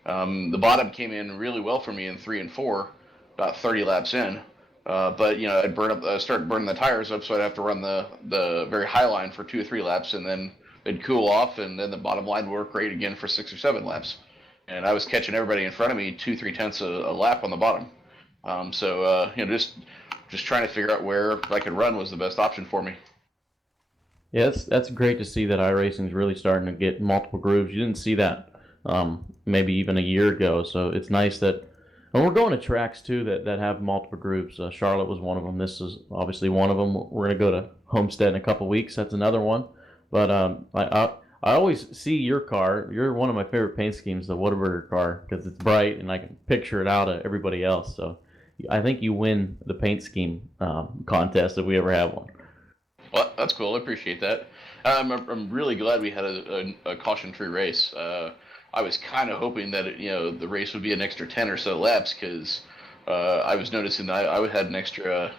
The bottom came in really well for me in 3 and 4, about 30 laps in. But I started burning the tires up, so I'd have to run the very high line for 2 or 3 laps, and then they'd cool off, and then the bottom line would work great again for 6 or 7 laps. And I was catching everybody in front of me 2-3 tenths a lap on the bottom. Just trying to figure out where I could run was the best option for me. Yeah, that's great to see that iRacing is really starting to get multiple grooves. You didn't see that maybe even a year ago, so it's nice that. And we're going to tracks too that have multiple groups. Charlotte was one of them. This is obviously one of them. We're going to go to Homestead in a couple weeks. That's another one. But I always see your car. You're one of my favorite paint schemes, the Whataburger car, because it's bright and I can picture it out of everybody else. So I think you win the paint scheme contest if we ever have one. Well, that's cool. I appreciate that. I'm really glad we had a caution-free race. I was kind of hoping that the race would be an extra 10 or so laps because I was noticing that I had an extra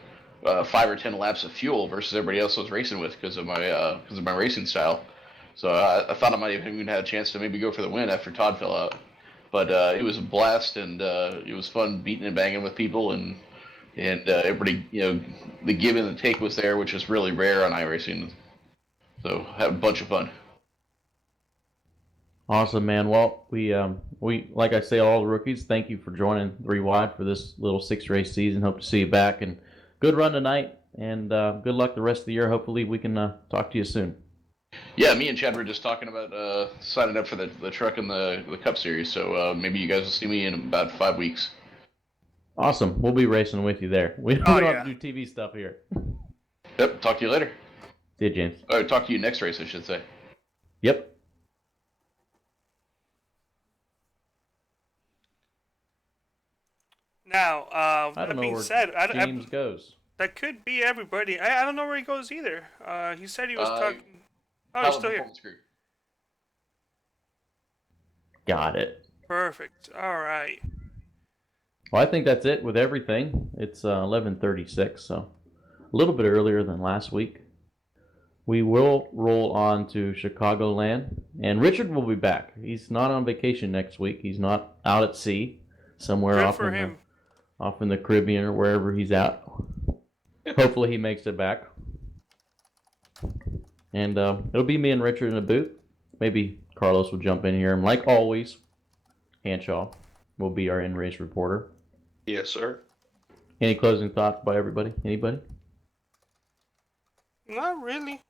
5 or 10 laps of fuel versus everybody else I was racing with because of my racing style. So I thought I might even have a chance to maybe go for the win after Todd fell out. But it was a blast, and it was fun beating and banging with people, and everybody, the give and the take was there, which is really rare on iRacing. So had a bunch of fun. Awesome, man. Well, we like I say, all the rookies, thank you for joining 3 Wide for this little 6-race season. Hope to see you back, and good run tonight, and good luck the rest of the year. Hopefully we can talk to you soon. Yeah, me and Chad were just talking about signing up for the truck in the Cup Series, so maybe you guys will see me in about 5 weeks. Awesome. We'll be racing with you there. We don't have to do TV stuff here. Yep, talk to you later. See you, James. Or talk to you next race, I should say. Yep. Now, that being said, James goes. That could be everybody. I don't know where he goes either. He said he was talking. Oh, he's still here. Got it. Perfect. All right. Well, I think that's it with everything. It's 11:36, so a little bit earlier than last week. We will roll on to Chicagoland, and Richard will be back. He's not on vacation next week. He's not out at sea somewhere off in the Caribbean or wherever he's at. Hopefully he makes it back. And it'll be me and Richard in a booth. Maybe Carlos will jump in here. And like always, Hanshaw will be our in-race reporter. Yes, sir. Any closing thoughts by everybody? Anybody? Not really.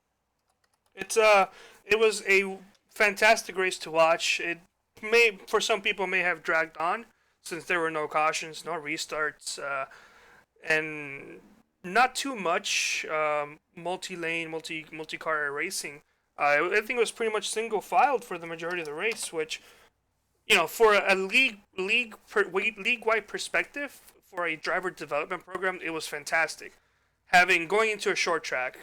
It was a fantastic race to watch. It may, for some people, may have dragged on since there were no cautions, no restarts, and not too much multi-lane, multi-car racing. I think it was pretty much single filed for the majority of the race, which, for a league-wide perspective, for a driver development program, it was fantastic. Having going into a short track,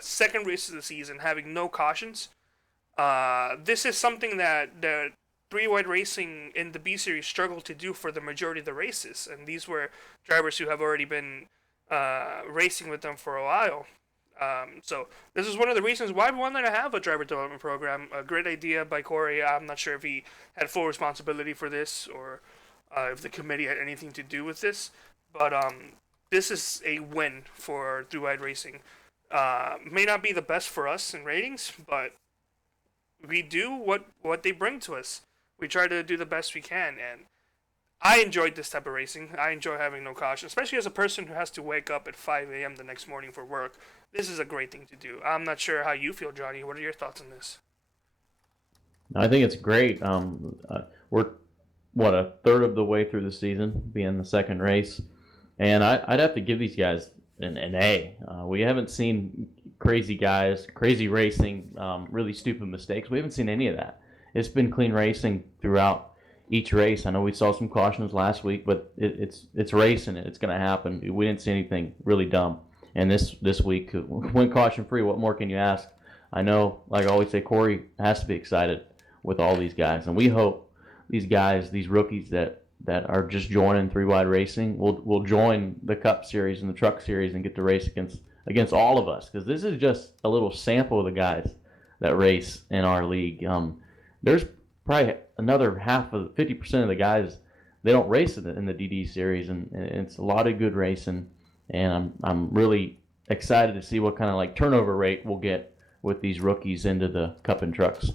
second race of the season, having no cautions. This is something that the three-wide racing in the B series struggled to do for the majority of the races, and these were drivers who have already been racing with them for a while. So this is one of the reasons why we wanted to have a driver development program. A great idea by Corey. I'm not sure if he had full responsibility for this or if the committee had anything to do with this, but this is a win for three-wide racing. May not be the best for us in ratings, but we do what they bring to us. We try to do the best we can, and I enjoyed this type of racing. I enjoy having no caution, especially as a person who has to wake up at 5 a.m. the next morning for work. This is a great thing to do. I'm not sure how you feel, Johnny. What are your thoughts on this? I think it's great. We're a third of the way through the season, being the second race, and I'd have to give these guys an A. We haven't seen crazy guys, crazy racing, really stupid mistakes. We haven't seen any of that. It's been clean racing throughout each race. I know we saw some cautions last week, but it's racing. It's going to happen. We didn't see anything really dumb. And this week, went caution free. What more can you ask? I know, like I always say, Corey has to be excited with all these guys, and we hope these guys, these rookies that are just joining three-wide racing, will join the Cup Series and the Truck Series and get to race against all of us, because this is just a little sample of the guys that race in our league. There's probably another half of 50% of the guys, they don't race in the DD series, and it's a lot of good racing, and I'm really excited to see what kind of like turnover rate we'll get with these rookies into the Cup and Trucks.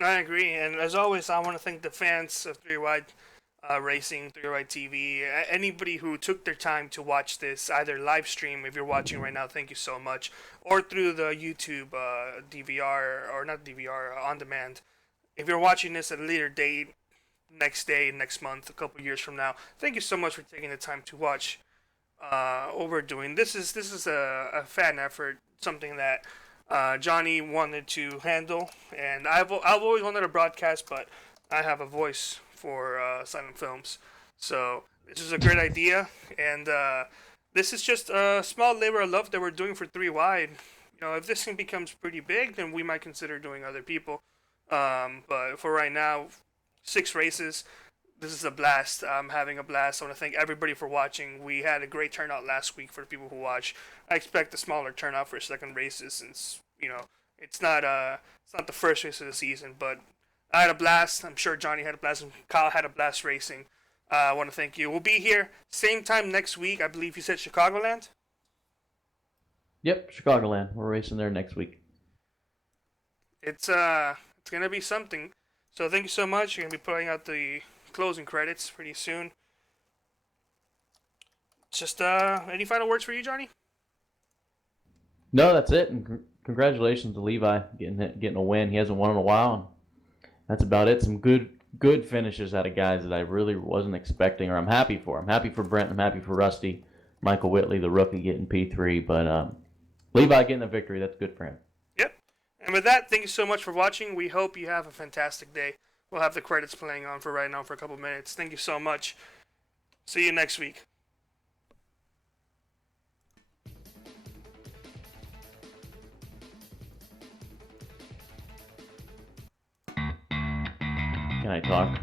I agree, and as always, I want to thank the fans of three-wide racing, three-wide TV, anybody who took their time to watch this, either live stream, if you're watching right now, thank you so much, or through the YouTube DVR, or not DVR, on demand. If you're watching this at a later date, next day, next month, a couple years from now, thank you so much for taking the time to watch what we're doing. This is a fan effort, something that Johnny wanted to handle, and I've always wanted to broadcast, but I have a voice for silent films. So this is a great idea, and this is just a small labor of love that we're doing for three wide. If this thing becomes pretty big, then we might consider doing other people. But for right now, 6 races. This is a blast. I'm having a blast. I want to thank everybody for watching. We had a great turnout last week for the people who watch. I expect a smaller turnout for second races since it's not the first race of the season. But I had a blast. I'm sure Johnny had a blast and Kyle had a blast racing. I want to thank you. We'll be here same time next week. I believe you said Chicagoland. Yep, Chicagoland. We're racing there next week. It's gonna be something. So thank you so much. You're gonna be putting out the closing credits pretty soon. Just any final words for you, Johnny? No, that's it. And congratulations to Levi getting a win. He hasn't won in a while. That's about it. Some good finishes out of guys that I really wasn't expecting, or I'm happy for. I'm happy for Brent. I'm happy for Rusty. Michael Whitley, the rookie, getting P3. But Levi getting a victory, that's good for him. Yep. And with that, thank you so much for watching. We hope you have a fantastic day. We'll have the credits playing on for right now for a couple minutes. Thank you so much. See you next week. Can I talk?